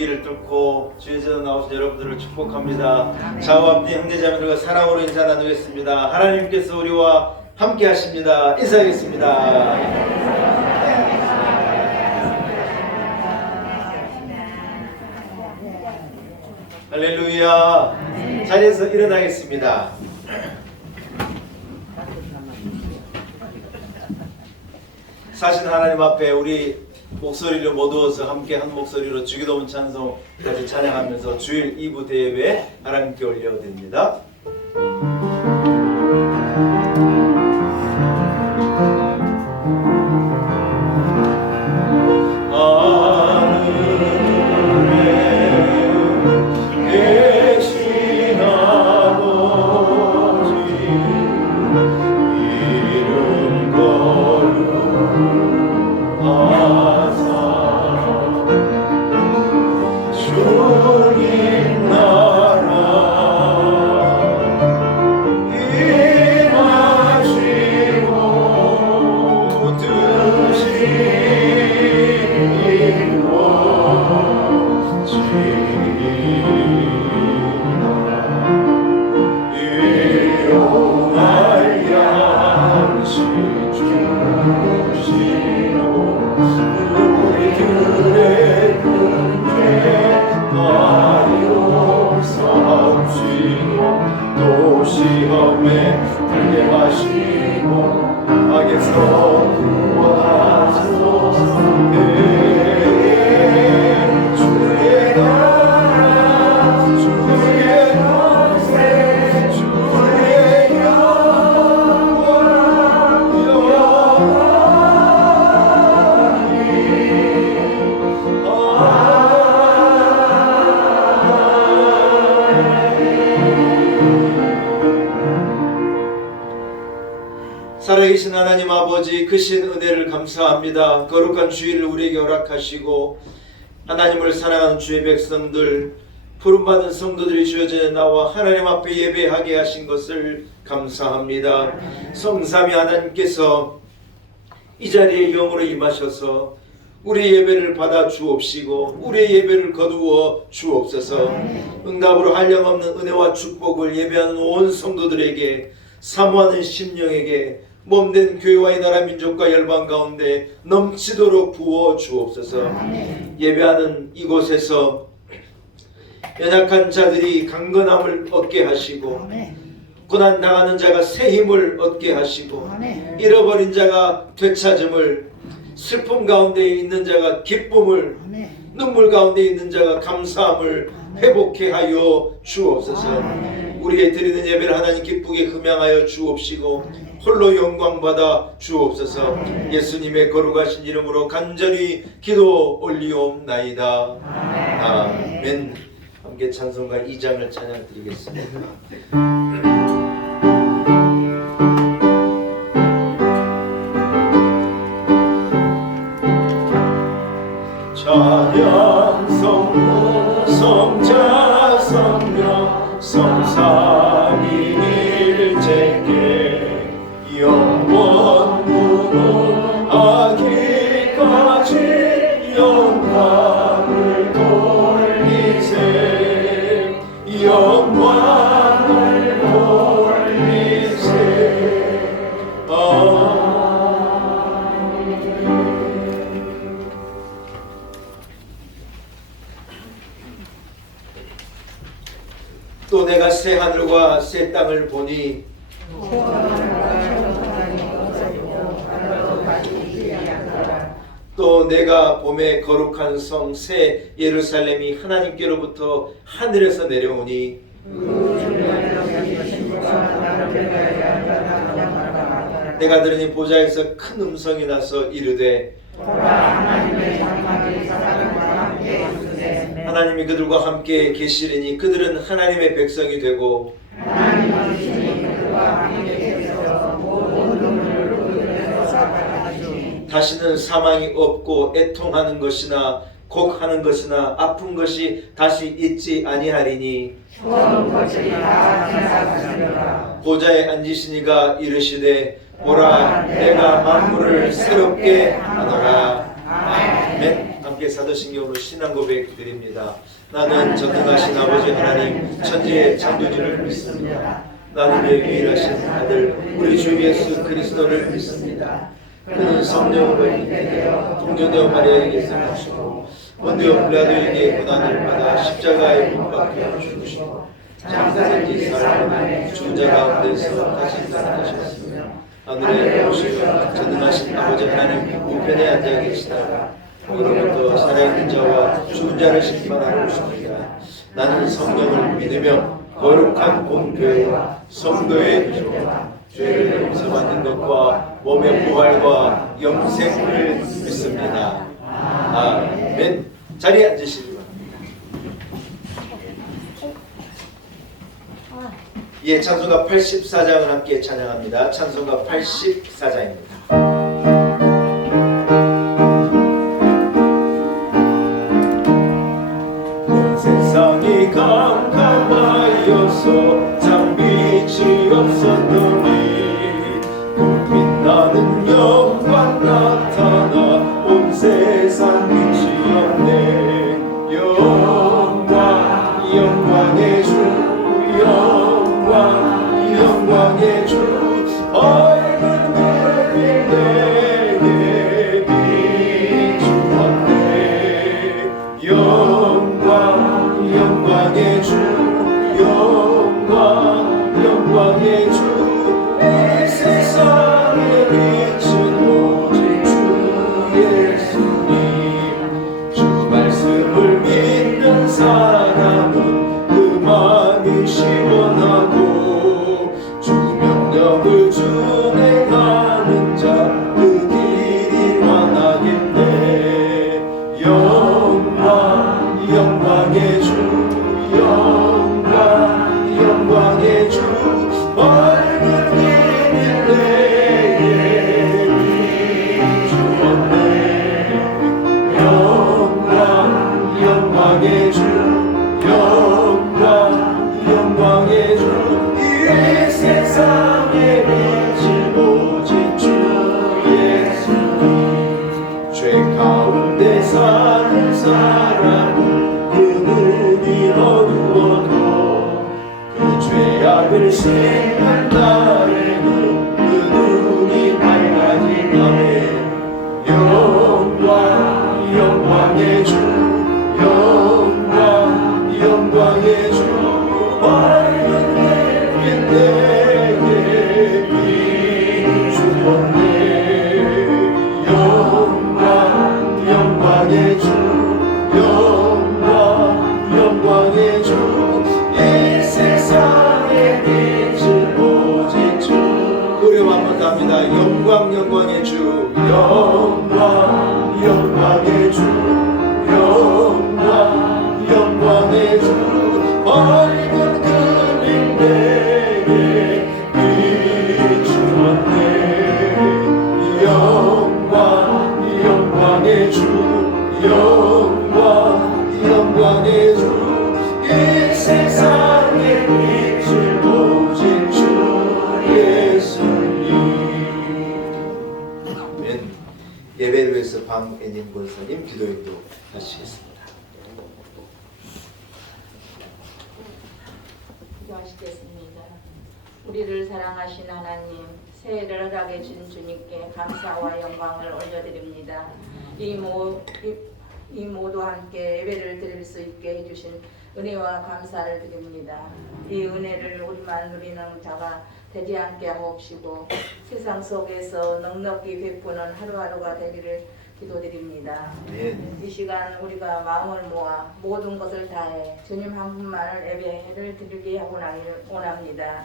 위기를 뚫고 주의 전에 나오신 여러분들을 축복합니다. 좌우 앞뒤 형제자매들과 사랑으로 인사 나누겠습니다. 하나님께서 우리와 함께 하십니다. 인사하겠습니다. 할렐루야. 자리에서 일어나겠습니다. 사신 하나님 앞에 우리 목소리를 모두어서 함께 한 목소리로 주기도문 찬송 같이 찬양하면서 주일 2부 대예배 하나님께 올려드립니다. 살아계신 하나님 아버지, 크신 은혜를 감사합니다. 거룩한 주일을 우리에게 허락하시고 하나님을 사랑하는 주의 백성들, 부름받은 성도들이 주어져 나와 하나님 앞에 예배하게 하신 것을 감사합니다. 성삼위 하나님께서 이 자리에 영으로 임하셔서 우리 예배를 받아 주옵시고 우리의 예배를 거두어 주옵소서. 응답으로 한량없는 은혜와 축복을 예배하는 온 성도들에게, 사모하는 심령에게, 몸된 교회와 이 나라 민족과 열방 가운데 넘치도록 부어 주옵소서. 예배하는 이곳에서 연약한 자들이 강건함을 얻게 하시고, 고난 당하는 자가 새 힘을 얻게 하시고, 잃어버린 자가 되찾음을, 슬픔 가운데 있는 자가 기쁨을, 눈물 가운데 있는 자가 감사함을 회복해 하여 주옵소서. 우리의 드리는 예배를 하나님 기쁘게 흠양하여 주옵시고 홀로 영광 받아 주옵소서. 예수님의 거룩하신 이름으로 간절히 기도 올리옵나이다. 아멘. 함께 찬송가 2장을 찬양 드리겠습니다. 찬양 성부 성자 성령 성삼위일체께 영원 무궁하기까지 영광을 돌리세. 영광을 돌리세. 또 내가 새 하늘과 새 땅을 보니 또 내가 봄에 거룩한 성 새 예루살렘이 하나님께로부터 하늘에서 내려오니 내가 들으니 보좌에서 큰 음성이 나서 이르되 하나님이 그들과 함께 계시리니 그들은 하나님의 백성이 되고 다시는 사망이 없고 애통하는 것이나 곡하는 것이나 아픈 것이 다시 있지 아니하리니 처음 것이 다 지나갔으리라. 보좌에 앉으시니가 이르시되 보라 내가 만물을 새롭게 하노라. 아멘. 함께 사도신경으로 신앙 고백 드립니다. 나는 전능하신 아버지 하나님 천지의 창조주를 믿습니다. 나는 의 유일하신 아들 우리 주 예수 그리스도를 믿습니다. 그는 성령으로 인되어 동정녀 마리아에게서 나시고 본디오 빌라도에게 고난을 받아 십자가에 못 박혀 죽으시고 장사된 지 사흘 만에 죽은 자 가운데서 다시 살아나셨으며 하늘에 오시며 전능하신 아버지 하나님 우편에 앉아 계시다가 오늘부터 살아있는 자와 죽은 자를 심판하러 오십니다. 나는 성령을 믿으며 거룩한 본교회와 성도의 교제와 죄를 용서받는 것과 몸의 부활과 영생을 믿습니다. 아멘. 자리에 앉으시기 바랍니다. 예, 찬송가 84장을 함께 찬양합니다. 찬송가 84장입니다. 세상이 깜깜하여서 장빛이 없었더니 빛나는 영광 나타나 온 세상 빛이었네. 영광 영광의 주 영광 영광의 주 얼굴 내게 비추었네. 영광 영광의 주 영광 영광의 주 이 세상의 빛은 오직 주 예수님. 주 말씀을 믿는 사람은 그 마음이 시원하고 주 명령을 준행하는 자 그 길이 환하겠네. 영광 영광의 주 영광 영광의 주 밝은 길이 내게 비추었네. 영광 영광의 주 영광 영광의 주 이 세상의 빛이 오직 주 예수님. 죄 가운데 사는 사람은 그 눈이 어두워도 그 죄악을 씻는 날에는 그 눈이 밝아지네. 영광 영광의 주 영광 영광의 주 밝은 빛 내게 비추었네. 영광 영광의 주 영광 영광의 주 이 세상의 빛을 오직 주. 우리 한번 더 합니다. 영광 영광의 주 영광 영광의 주 영광 영광의 주 밝은 그림 내게 비추었네. 영광 영광의 주 영광 영광의 주 이 세상의 빛을 오직 주 예수님. 아멘. 예배를 위해서 방애님 권사님 기도인도 하시겠습니다. 기도하시겠습니다. 우리를 사랑하신 하나님, 새해를 허락해 주신 주님께 감사와 영광을 올려드립니다. 이 모두 함께 예배를 드릴 수 있게 해주신 은혜와 감사를 드립니다. 이 은혜를 우리만 누리는 자가 되지 않게 하옵시고 세상 속에서 넉넉히 베푸는 하루하루가 되기를 기도드립니다. 이 시간 우리가 마음을 모아 모든 것을 다해 주님 한 분만을 예배를 드리게 하고 나기를 원합니다.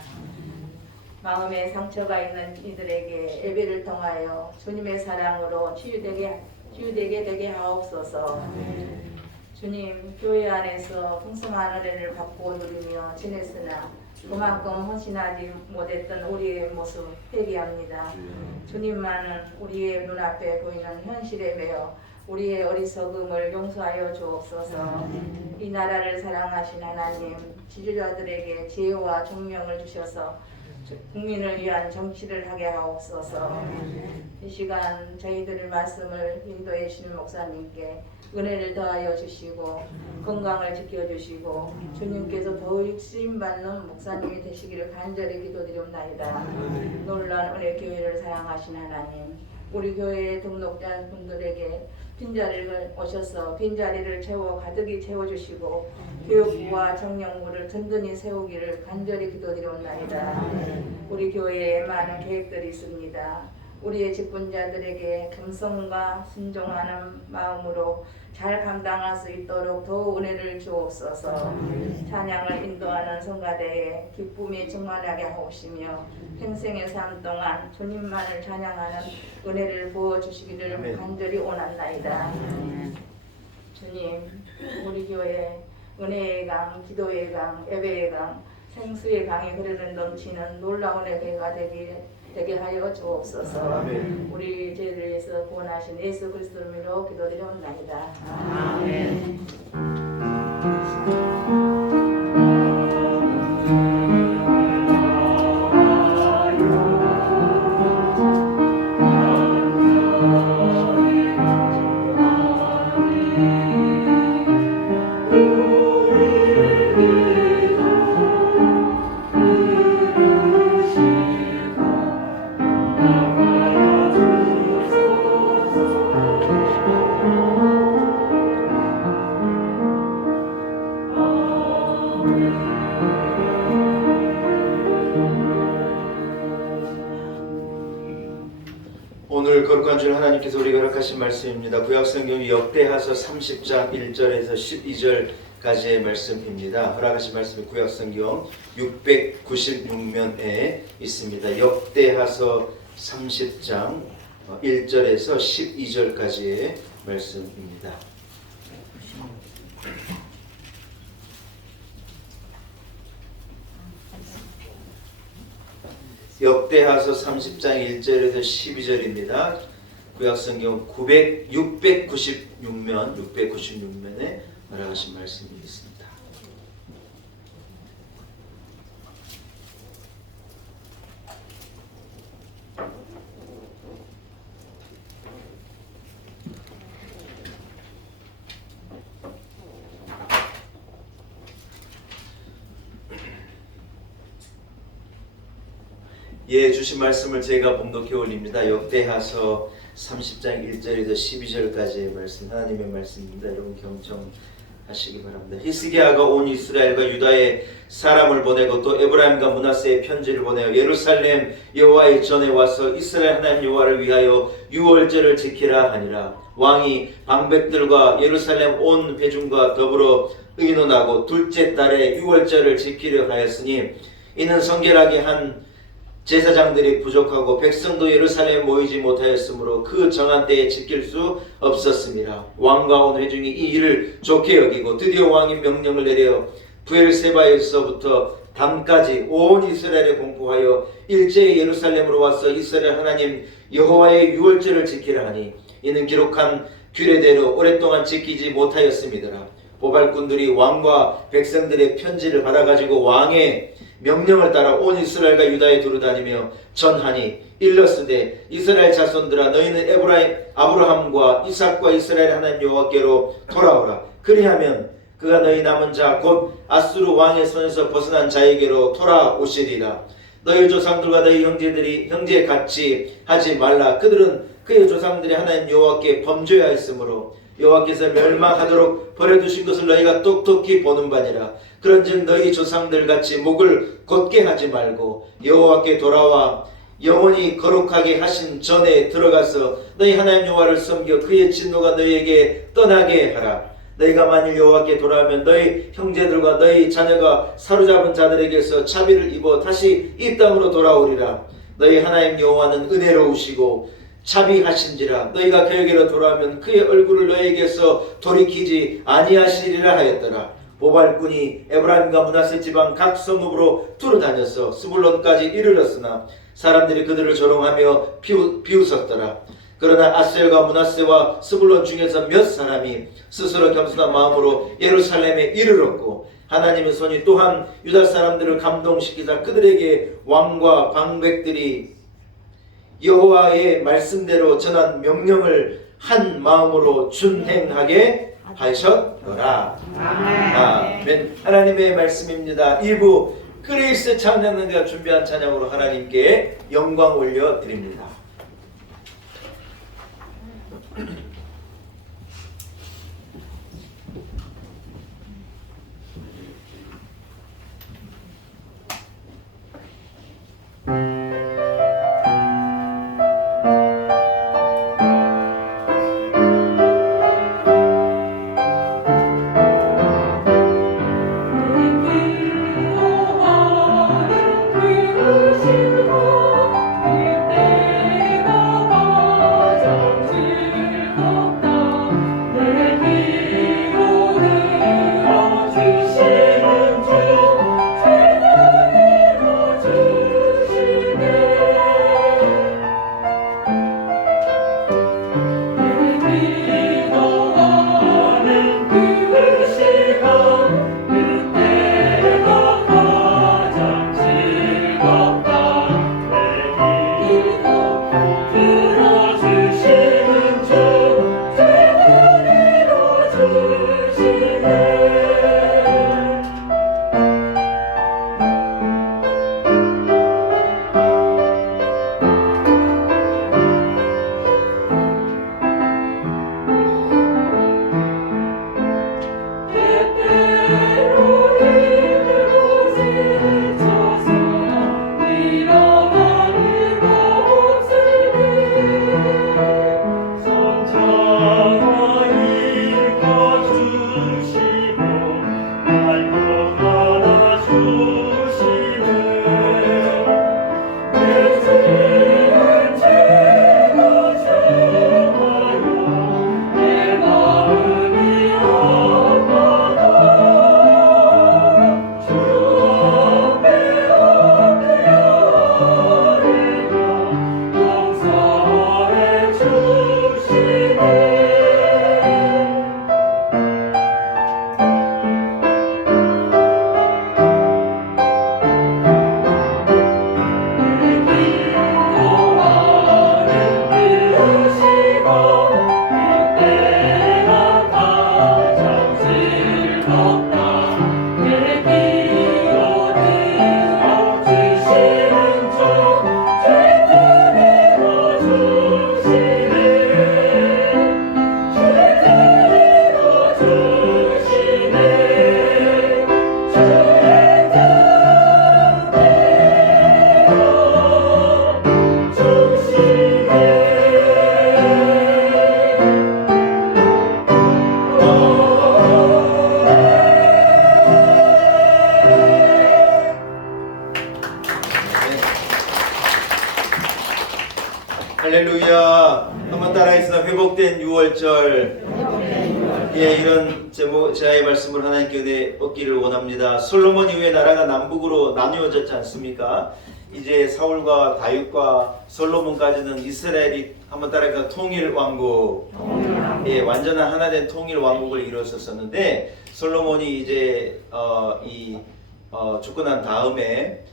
마음에 상처가 있는 이들에게 예배를 통하여 주님의 사랑으로 치유되게 되게 하옵소서. 주님, 교회 안에서 풍성한 은혜를 받고 누리며 지냈으나 그만큼 헌신하지 못했던 우리의 모습 회개합니다. 주님만은 우리의 눈앞에 보이는 현실에 매여 우리의 어리석음을 용서하여 주옵소서. 이 나라를 사랑하신 하나님, 지도자들에게 지혜와 총명을 주셔서 국민을 위한 정치를 하게 하옵소서. 이 시간 저희들 말씀을 인도해 주시는 목사님께 은혜를 더하여 주시고 건강을 지켜주시고 주님께서 더욱 쓰임받는 목사님이 되시기를 간절히 기도드립니다. 놀란 은혜 교회를 사랑하신 하나님, 우리 교회의 등록자분들에게 빈자리를 오셔서 빈자리를 채워 가득히 채워주시고 교육부와 정령부를 든든히 세우기를 간절히 기도드립니다. 우리 교회에 많은 계획들이 있습니다. 우리의 직분자들에게 겸손과 순종하는 마음으로 잘 감당할 수 있도록 더 은혜를 주옵소서. 찬양을 인도하는 성가대에 기쁨이 충만하게 하옵시며 평생의 삶 동안 주님만을 찬양하는 은혜를 부어주시기를 간절히 원한나이다. 주님, 우리 교회 은혜의 강, 기도의 강, 예배의 강, 생수의 강이 흐르는 넘치는 놀라운 예배가 되게 하여 주옵소서. 우리 죄를 위해서 구원하신 예수 그리스도를 믿어 기도드리옵나이다. 아멘. 오늘 거룩한 줄 하나님께서 우리에게 허락하신 말씀입니다. 구약성경 역대하서 30장 1절에서 12절까지의 말씀입니다. 허락하신 말씀이 구약성경 696면에 있습니다. 역대하서 30장 1절에서 12절까지의 말씀입니다. 역대하서 30장 1절에서 12절입니다. 구약성경 696면에 말하신 말씀이 있습니다. 예, 주신 말씀을 제가 봉독해 올립니다. 역대하서 30장 1절에서 12절까지의 말씀, 하나님의 말씀입니다. 여러분 경청하시기 바랍니다. 히스기야가 온 이스라엘과 유다의 사람을 보내고 또 에브라임과 므낫세의 편지를 보내어 예루살렘 여호와의 전에 와서 이스라엘 하나님 여호와를 위하여 유월절을 지키라 하니라. 왕이 방백들과 예루살렘 온 회중과 더불어 의논하고 둘째 달에 유월절을 지키려 하였으니 이는 성결하게 한 제사장들이 부족하고 백성도 예루살렘에 모이지 못하였으므로 그 정한 때에 지킬 수 없었습니다. 왕과 온 회중이 이 일을 좋게 여기고 드디어 왕이 명령을 내려 브엘세바에서부터 단까지 온 이스라엘에 공포하여 일제히 예루살렘으로 와서 이스라엘 하나님 여호와의 유월절을 지키라 하니 이는 기록한 규례대로 오랫동안 지키지 못하였음이더라. 보발꾼들이 왕과 백성들의 편지를 받아가지고 왕의 명령을 따라 온 이스라엘과 유다에 두루다니며 전하니 일렀으되 이스라엘 자손들아 너희는 아브라함과 이삭과 이스라엘 하나님 여호와께로 돌아오라. 그리하면 그가 너희 남은 자 곧 아수르 왕의 손에서 벗어난 자에게로 돌아오시리라. 너희 조상들과 너희 형제 같이 하지 말라. 그들은 그의 조상들이 하나님 여호와께 범죄하였으므로 여호와께서 멸망하도록 버려두신 것을 너희가 똑똑히 보는 바니라. 그런즉 너희 조상들같이 목을 곧게 하지 말고 여호와께 돌아와 영원히 거룩하게 하신 전에 들어가서 너희 하나님 여호와를 섬겨 그의 진노가 너희에게 떠나게 하라. 너희가 만일 여호와께 돌아오면 너희 형제들과 너희 자녀가 사로잡은 자들에게서 자비를 입어 다시 이 땅으로 돌아오리라. 너희 하나님 여호와는 은혜로우시고 자비하신지라. 너희가 그에게로 돌아오면 그의 얼굴을 너희에게서 돌이키지 아니하시리라 하였더라. 보발꾼이 에브라임과 므낫세 지방 각 성읍으로 두루다녀서 스불론까지 이르렀으나 사람들이 그들을 조롱하며 비웃었더라. 그러나 아셀과 므낫세와 스불론 중에서 몇 사람이 스스로 겸손한 마음으로 예루살렘에 이르렀고 하나님의 손이 또한 유다 사람들을 감동시키사 그들에게 왕과 방백들이 여호와의 말씀대로 전한 명령을 한 마음으로 준행하게 하셨더라. 아멘. 하나님의 말씀입니다. 1부 그레이스 찬양단가 준비한 찬양으로 하나님께 영광 올려드립니다. 할렐루야. 한번 따라하겠습니다. 회복된 6월절. 예, 이런 제의 말씀을 하나님께 은혜 얻기를 원합니다. 솔로몬 이후에 나라가 남북으로 나누어졌지 않습니까? 이제 사울과 다윗과 솔로몬까지는 이스라엘이 한번 따라해서 통일 왕국, 예, 완전한 하나된 통일 왕국을 이루었었는데 솔로몬이 이제 죽고 난 다음에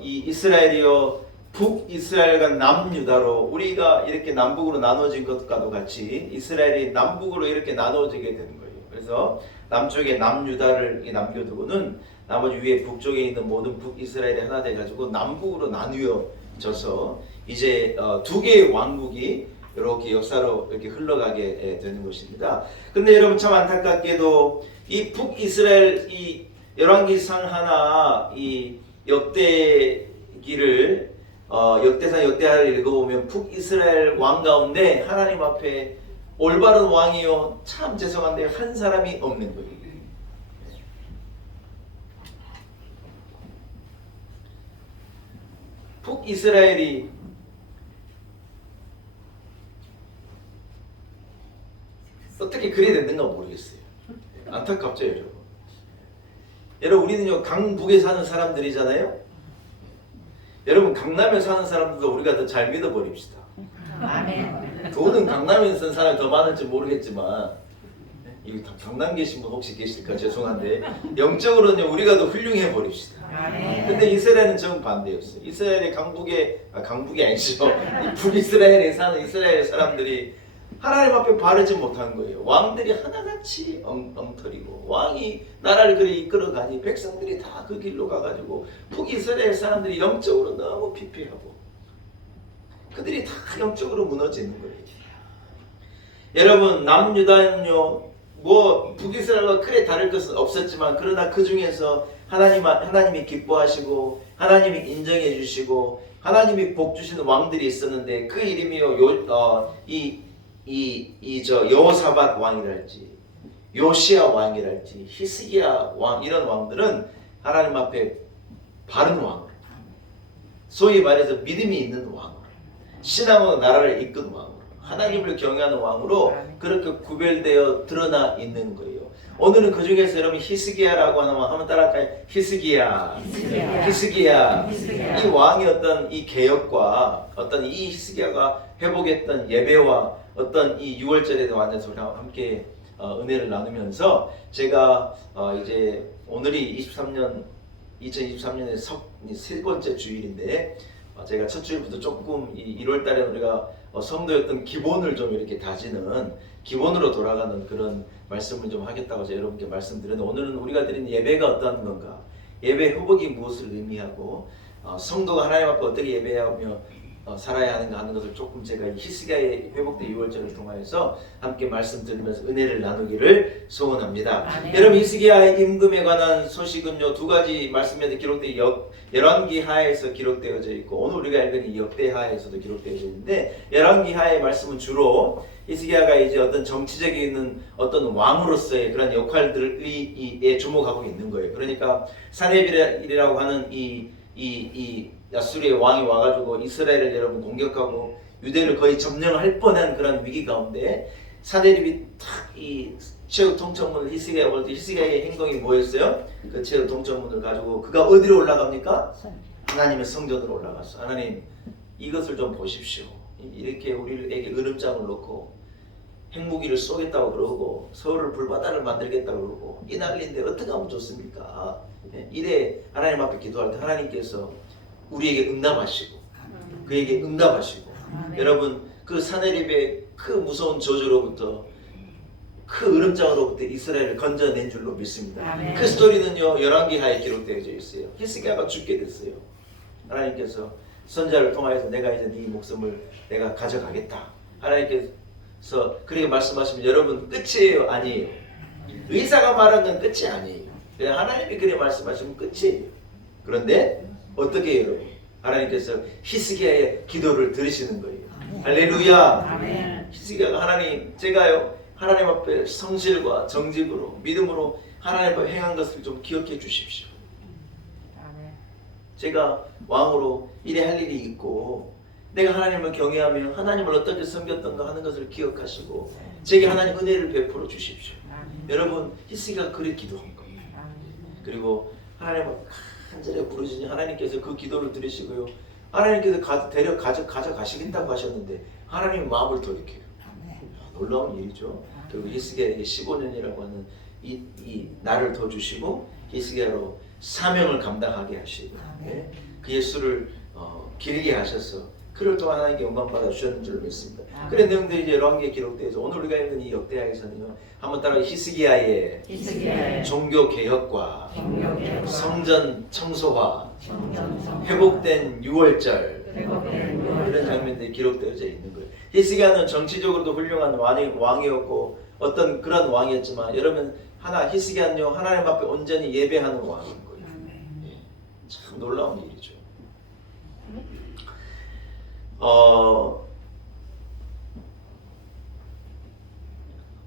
이 이스라엘이요 북이스라엘과 남유다로 우리가 이렇게 남북으로 나눠진 것과도 같이 이스라엘이 남북으로 이렇게 나눠지게 되는 거예요. 그래서 남쪽에 남유다를 남겨두고는 나머지 위에 북쪽에 있는 모든 북이스라엘이 하나 돼가지고 남북으로 나뉘어져서 이제 두 개의 왕국이 이렇게 역사로 이렇게 흘러가게 되는 것입니다. 근데 여러분 참 안타깝게도 이 북이스라엘 이 열왕기상 하나 이 역대기를 역대상 역대하를 읽어보면 북이스라엘 왕 가운데 하나님 앞에 올바른 왕이요 참 죄송한데 한 사람이 없는 거예요. 북이스라엘이 어떻게 그리 됐는가 모르겠어요. 안타깝죠 여러분. 여러분 우리는요 강북에 사는 사람들이잖아요. 여러분 강남에 사는 사람들도 우리가 더 잘 믿어버립시다. 아멘. 돈은 강남에 쓴 사람이 더 많을지 모르겠지만 이 강남 계신 분 혹시 계실까 죄송한데 영적으로는 우리가 더 훌륭해 버립시다. 아멘. 근데 이스라엘은 정반대였어요. 이스라엘의 강북이 아니죠. 이 북이스라엘에 사는 이스라엘 사람들이 하나님 앞에 바르지 못한 거예요. 왕들이 하나같이 엉터리고 왕이 나라를 그리 이끌어가니 백성들이 다 그 길로 가가지고 북이스라엘 사람들이 영적으로 너무 피폐하고 그들이 다 영적으로 무너지는 거예요. 여러분 남유다는요 뭐 북이스라엘과 크게 다를 것은 없었지만 그러나 그 중에서 하나님이 기뻐하시고 하나님이 인정해 주시고 하나님이 복 주시는 왕들이 있었는데 그 이름이요 여호사밧 왕이랄지 요시야 왕이랄지 히스기야 왕 이런 왕들은 하나님 앞에 바른 왕, 소위 말해서 믿음이 있는 왕으로 신앙으로 나라를 이끄는 왕으로 하나님을 경외하는 왕으로 그렇게 구별되어 드러나 있는 거예요. 오늘은 그 중에서 여러분 히스기야라고 하는 왕 한번 따라할까요? 히스기야. 이 왕의 어떤 이 개혁과 어떤 이 히스기야가 회복했던 예배와 어떤 이 6월절에 완전히 함께 은혜를 나누면서 제가 이제 오늘이 2023년의 세 번째 주일인데 제가 첫 주일부터 조금 이 1월달에 우리가 성도였던 기본을 좀 이렇게 다지는 기본으로 돌아가는 그런 말씀을 좀 하겠다고 제가 여러분께 말씀드렸는데 오늘은 우리가 드리는 예배가 어떤 건가, 예배 회복이 무엇을 의미하고 성도가 하나님 앞에 어떻게 예배하며 살아야 하는가 하는 것을 조금 제가 히스기야의 회복된 6월절을 통하여서 함께 말씀드리면서 은혜를 나누기를 소원합니다. 여러분 히스기야의 임금에 관한 소식은요 두 가지 말씀에 기록된 열왕기하에서 기록되어져 있고 오늘 우리가 읽은 이 역대하에서도 기록되어져 있는데 열왕기하의 말씀은 주로 히스기야가 이제 어떤 정치적인 어떤 왕으로서의 그런 역할들에 주목하고 있는 거예요. 그러니까 사네빌이라고 하는 이 야수리의 왕이 와가지고 이스라엘을 여러분 공격하고 유대를 거의 점령할 뻔한 그런 위기 가운데 사네립이 탁 이 최후 통첩문을 히스기야에 올 때 히스기야의 행동이 뭐였어요? 그 최후 통첩문을 가지고 그가 어디로 올라갑니까? 하나님의 성전으로 올라갔어. 하나님 이것을 좀 보십시오. 이렇게 우리에게 으름장을 놓고 핵무기를 쏘겠다고 그러고 서울을 불바다를 만들겠다고 그러고 이 난리인데 어떻게 하면 좋습니까? 이래 하나님 앞에 기도할 때 하나님께서 우리에게 응답하시고 그에게 응답하시고 여러분 그 사네립의 그 무서운 저주로부터 그 으름장으로부터 이스라엘을 건져낸 줄로 믿습니다. 그 스토리는요 열왕기하에 기록되어 있어요. 히스기야가 죽게 됐어요. 하나님께서 선자를 통하여서 내가 이제 네 목숨을 내가 가져가겠다. 하나님께서 그렇게 말씀하시면 여러분 끝이에요? 아니에요? 의사가 말한 건 끝이 아니에요. 그냥 하나님이 그렇게 말씀하시면 끝이에요. 그런데 어떻게 해요? 여러분? 하나님께서 히스기야의 기도를 들으시는 거예요. 할렐루야. 히스기야가 하나님 제가요 하나님 앞에 성실과 정직으로 믿음으로 하나님 앞에 행한 것을 좀 기억해 주십시오. 제가 왕으로 이래 할 일이 있고 내가 하나님을 경외하며 하나님을 어떻게 섬겼던가 하는 것을 기억하시고 제게 하나님 은혜를 베풀어 주십시오. 여러분 히스기야가 그렇게 기도한 겁니다. 그리고 하나님을 간절히 부르시니 하나님께서 그 기도를 들으시고요. 하나님께서 가져가시겠다고 하셨는데 하나님 마음을 돌이켜요. 놀라운 일이죠. 그리고 히스기야에게 15년이라고 하는 이 날을 더 주시고 히스기야로 사명을 감당하게 하시고 그의 수를 길게 하셔서 그를 또 하나님께 영광 받아 주셨는 줄로 믿습니다. 그런 내용들이 이제 열왕기에 기록되어서 오늘 우리가 읽는 이 역대하에서는요 한번 따라 히스기야의 종교 개혁과 성전 청소와 회복된 6월절 이런 장면들이 기록되어져 있는 거예요. 히스기야는 정치적으로도 훌륭한 왕이었고 어떤 그런 왕이었지만 여러분 히스기야는요 하나님 앞에 온전히 예배하는 왕인 거예요. 참 놀라운 일이죠.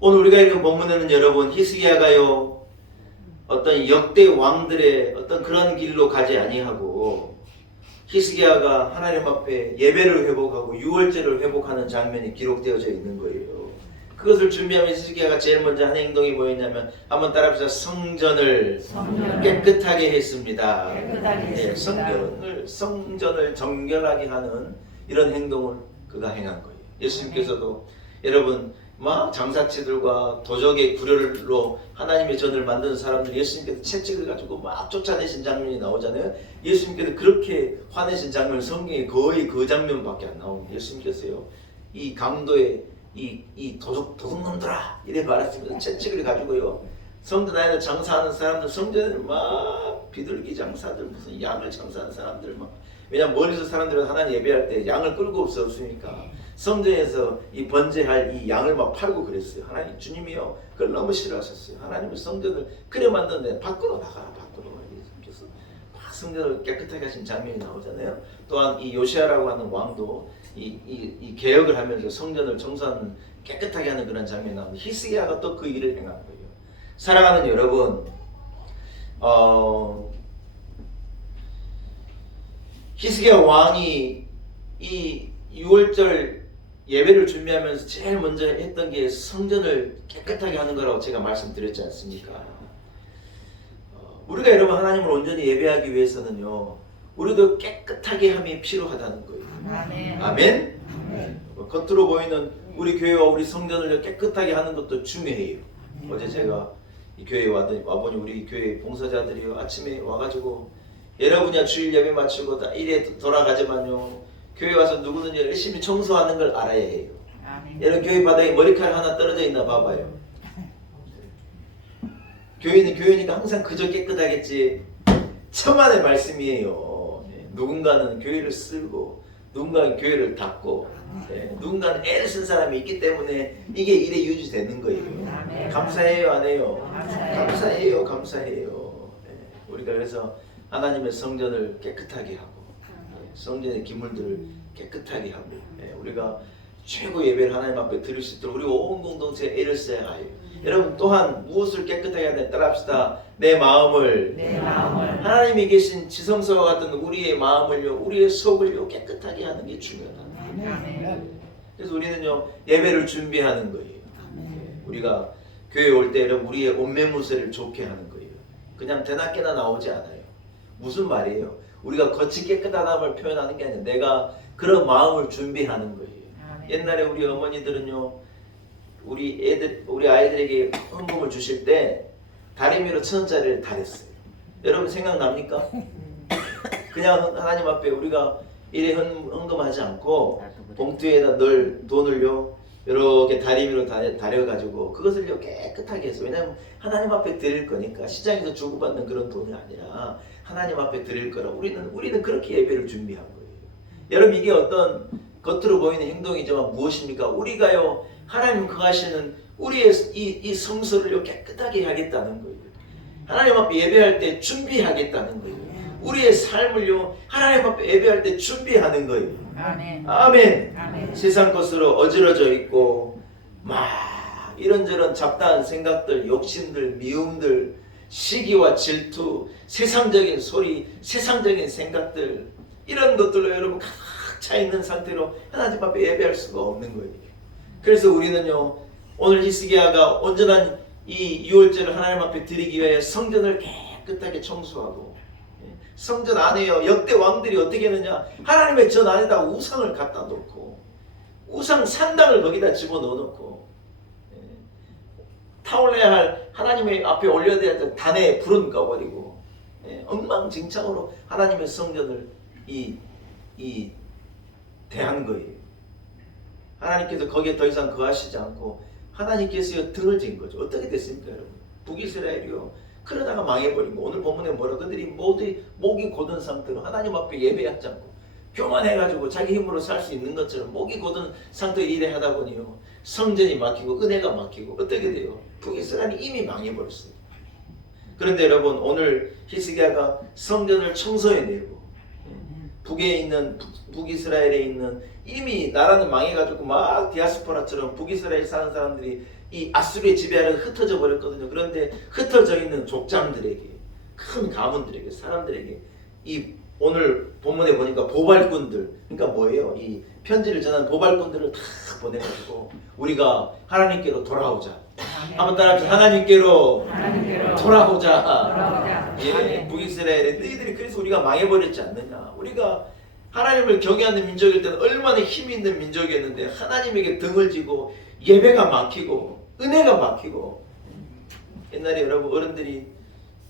오늘 우리가 읽은 본문에는 여러분 히스기야가요 어떤 역대 왕들의 어떤 그런 길로 가지 아니하고 히스기야가 하나님 앞에 예배를 회복하고 6월절을 회복하는 장면이 기록되어져 있는 거예요. 그것을 준비하면 히스기야가 제일 먼저 한 행동이 뭐였냐면 한번 따라합시다. 성전을 깨끗하게 했습니다. 성전을 정결하게 하는 이런 행동을 그가 행한 거예요. 예수님께서도 여러분 막 장사치들과 도적의 구렬로 하나님의 전을 만드는 사람들 예수님께서 채찍을 가지고 막 쫓아내신 장면이 나오잖아요. 예수님께서 그렇게 화내신 장면 성경에 거의 그 장면밖에 안 나옵니다. 예수님께서요 이 강도의 이 도둑놈들아 이래 말했습니다. 채찍을 가지고요 성전 안에서 장사하는 사람들 성전에 막 비둘기 장사들 무슨 양을 장사하는 사람들 막 왜냐면 멀리서 사람들은 하나님 예배할 때 양을 끌고 없으니까 성전에서 이 번제할 이 양을 막 팔고 그랬어요. 하나님 주님이요 그걸 너무 싫어하셨어요. 하나님은 성전을 그래 만드는데 밖으로 나가라 밖으로. 그래서 막 성전을 깨끗하게 하신 장면이 나오잖아요. 또한 이 요시아라고 하는 왕도 이 개혁을 하면서 성전을 청소하는 깨끗하게 하는 그런 장면이 나오는데 히스기야가 또 그 일을 행한 거예요. 사랑하는 여러분, 히스기야 왕이 이 6월절 예배를 준비하면서 제일 먼저 했던 게 성전을 깨끗하게 하는 거라고 제가 말씀드렸지 않습니까? 우리가 여러분 하나님을 온전히 예배하기 위해서는요 우리도 깨끗하게 함이 필요하다는 거예요. 아멘. 아멘? 겉으로 보이는 우리 교회와 우리 성전을 깨끗하게 하는 것도 중요해요. 어제 제가 이 교회에 와보니 우리 교회 봉사자들이 아침에 와가지고 여러분이야 주일 예배 마치고 다 일에 돌아가지만요 교회 와서 누구든지 열심히 청소하는 걸 알아야 해요. 아멘. 여러분 교회 바닥에 머리카락 하나 떨어져 있나 봐봐요. 교회는 교회니까 항상 그저 깨끗하겠지. 천만의 말씀이에요. 누군가는 교회를 쓸고 누군가는 교회를 닫고 누군가는 애를 쓴 사람이 있기 때문에 이게 일에 유지되는 거예요. 아멘. 감사해요 안 해요? 감사해요. 감사해요. 우리가 그래서 하나님의 성전을 깨끗하게 하고 성전의 기물들을 깨끗하게 하고 우리가 최고 예배를 하나님 앞에 드릴 수 있도록 우리 온 공동체에 애를 써야 해요. 여러분 또한 무엇을 깨끗하게 해야 돼? 따라합시다. 내 마음을 하나님이 계신 지성소와 같은 우리의 마음을요 우리의 속을요 깨끗하게 하는 게 중요하다. 그래서 우리는요 예배를 준비하는 거예요. 우리가 교회 올 때 여러분 우리의 옷매무새를 좋게 하는 거예요. 그냥 대낮게나 나오지 않아요. 무슨 말이에요? 우리가 겉이 깨끗하다는 표현하는 게 아니라 내가 그런 마음을 준비하는 거예요. 옛날에 우리 어머니들은요 우리 아이들에게 헌금을 주실 때 다리미로 1,000원짜리를 달했어요. 여러분 생각납니까? 그냥 하나님 앞에 우리가 이래 헌금하지 않고 봉투에다 넣을 돈을요 이렇게 다리미로 다려가지고 그것을요 깨끗하게 해서 왜냐하면 하나님 앞에 드릴 거니까 시장에서 주고받는 그런 돈이 아니라 하나님 앞에 드릴 거라 우리는 그렇게 예배를 준비한 거예요. 여러분 이게 어떤 겉으로 보이는 행동이지만 무엇입니까? 우리가요 하나님 거하시는 우리의 이 성소를요 깨끗하게 하겠다는 거예요. 하나님 앞에 예배할 때 준비하겠다는 거예요. 우리의 삶을요 하나님 앞에 예배할 때 준비하는 거예요. 아멘. 세상 것으로 어지러져 있고 막 이런저런 잡다한 생각들, 욕심들, 미움들, 시기와 질투, 세상적인 소리, 세상적인 생각들 이런 것들로 여러분 가득 차 있는 상태로 하나님 앞에 예배할 수가 없는 거예요. 그래서 우리는요 오늘 히스기야가 온전한 이 6월절을 하나님 앞에 드리기 위해 성전을 깨끗하게 청소하고 성전 안에요 역대 왕들이 어떻게 했느냐 하나님의 전 안에다 우상을 갖다 놓고 우상 산당을 거기다 집어넣어 놓고 타올라야 할 하나님의 앞에 올려야 될 단에 불은 꺼버리고 엉망진창으로 하나님의 성전을 대한 거예요. 하나님께서 거기에 더 이상 거하시지 않고 하나님께서 등을 진 거죠. 어떻게 됐습니까 여러분? 북이스라엘이요 그러다가 망해버리고 오늘 본문에 뭐라 그들이 모두 목이 곧은 상태로 하나님 앞에 예배하지 않고 교만해가지고 자기 힘으로 살 수 있는 것처럼 목이 곧은 상태로 일을 하다 보니요 성전이 막히고 은혜가 막히고 어떻게 돼요? 북이스라엘이 이미 망해버렸어요. 그런데 여러분 오늘 히스기야가 성전을 청소해내고 북에 있는 북이스라엘에 있는 이미 나라는 망해가지고 막 디아스포라처럼 북이스라엘 사는 사람들이 이 아수르의 지배하에 흩어져 버렸거든요. 그런데 흩어져 있는 족장들에게 큰 가문들에게 사람들에게 이 오늘 본문에 보니까 보발꾼들 그러니까 뭐예요? 이 편지를 전한 보발꾼들을 다 보내가지고 우리가 하나님께로 돌아오자. 한번 따라합시다. 하나님께로 돌아오자. 예, 북이스라엘에 너희들이 그래서 우리가 망해버렸지 않느냐. 우리가 하나님을 경외하는 민족일 때는 얼마나 힘이 있는 민족이었는데 하나님에게 등을 지고 예배가 막히고 은혜가 막히고 옛날에 여러분 어른들이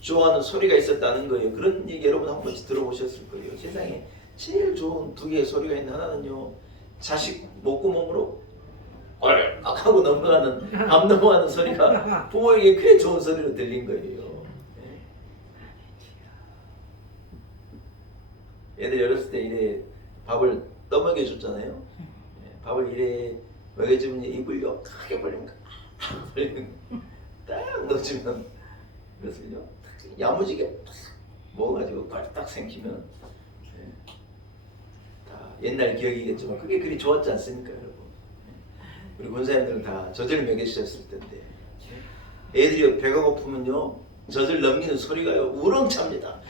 좋아하는 소리가 있었다는 거예요. 그런 얘기 여러분 한 번씩 들어보셨을 거예요. 세상에 제일 좋은 두 개의 소리가 있는 하나는요. 자식 목구멍으로 꼴깍 하고 넘어가는 밤 넘어가는 소리가 부모에게 그래 좋은 소리로 들린 거예요. 애들 어렸을 때 이래 밥을 떠먹여 줬잖아요. 밥을 이래 먹여주면 입을 크게 벌리면 딱 넣어주면 그것을요 야무지게 딱 먹어가지고 꼴딱 생기면 다 옛날 기억이겠지만 그게 그리 좋았지 않습니까 여러분? 우리 권사님들은 다 젖을 먹이셨을 텐데 애들이 배가 고프면요 젖을 넘기는 소리가요 우렁찹니다.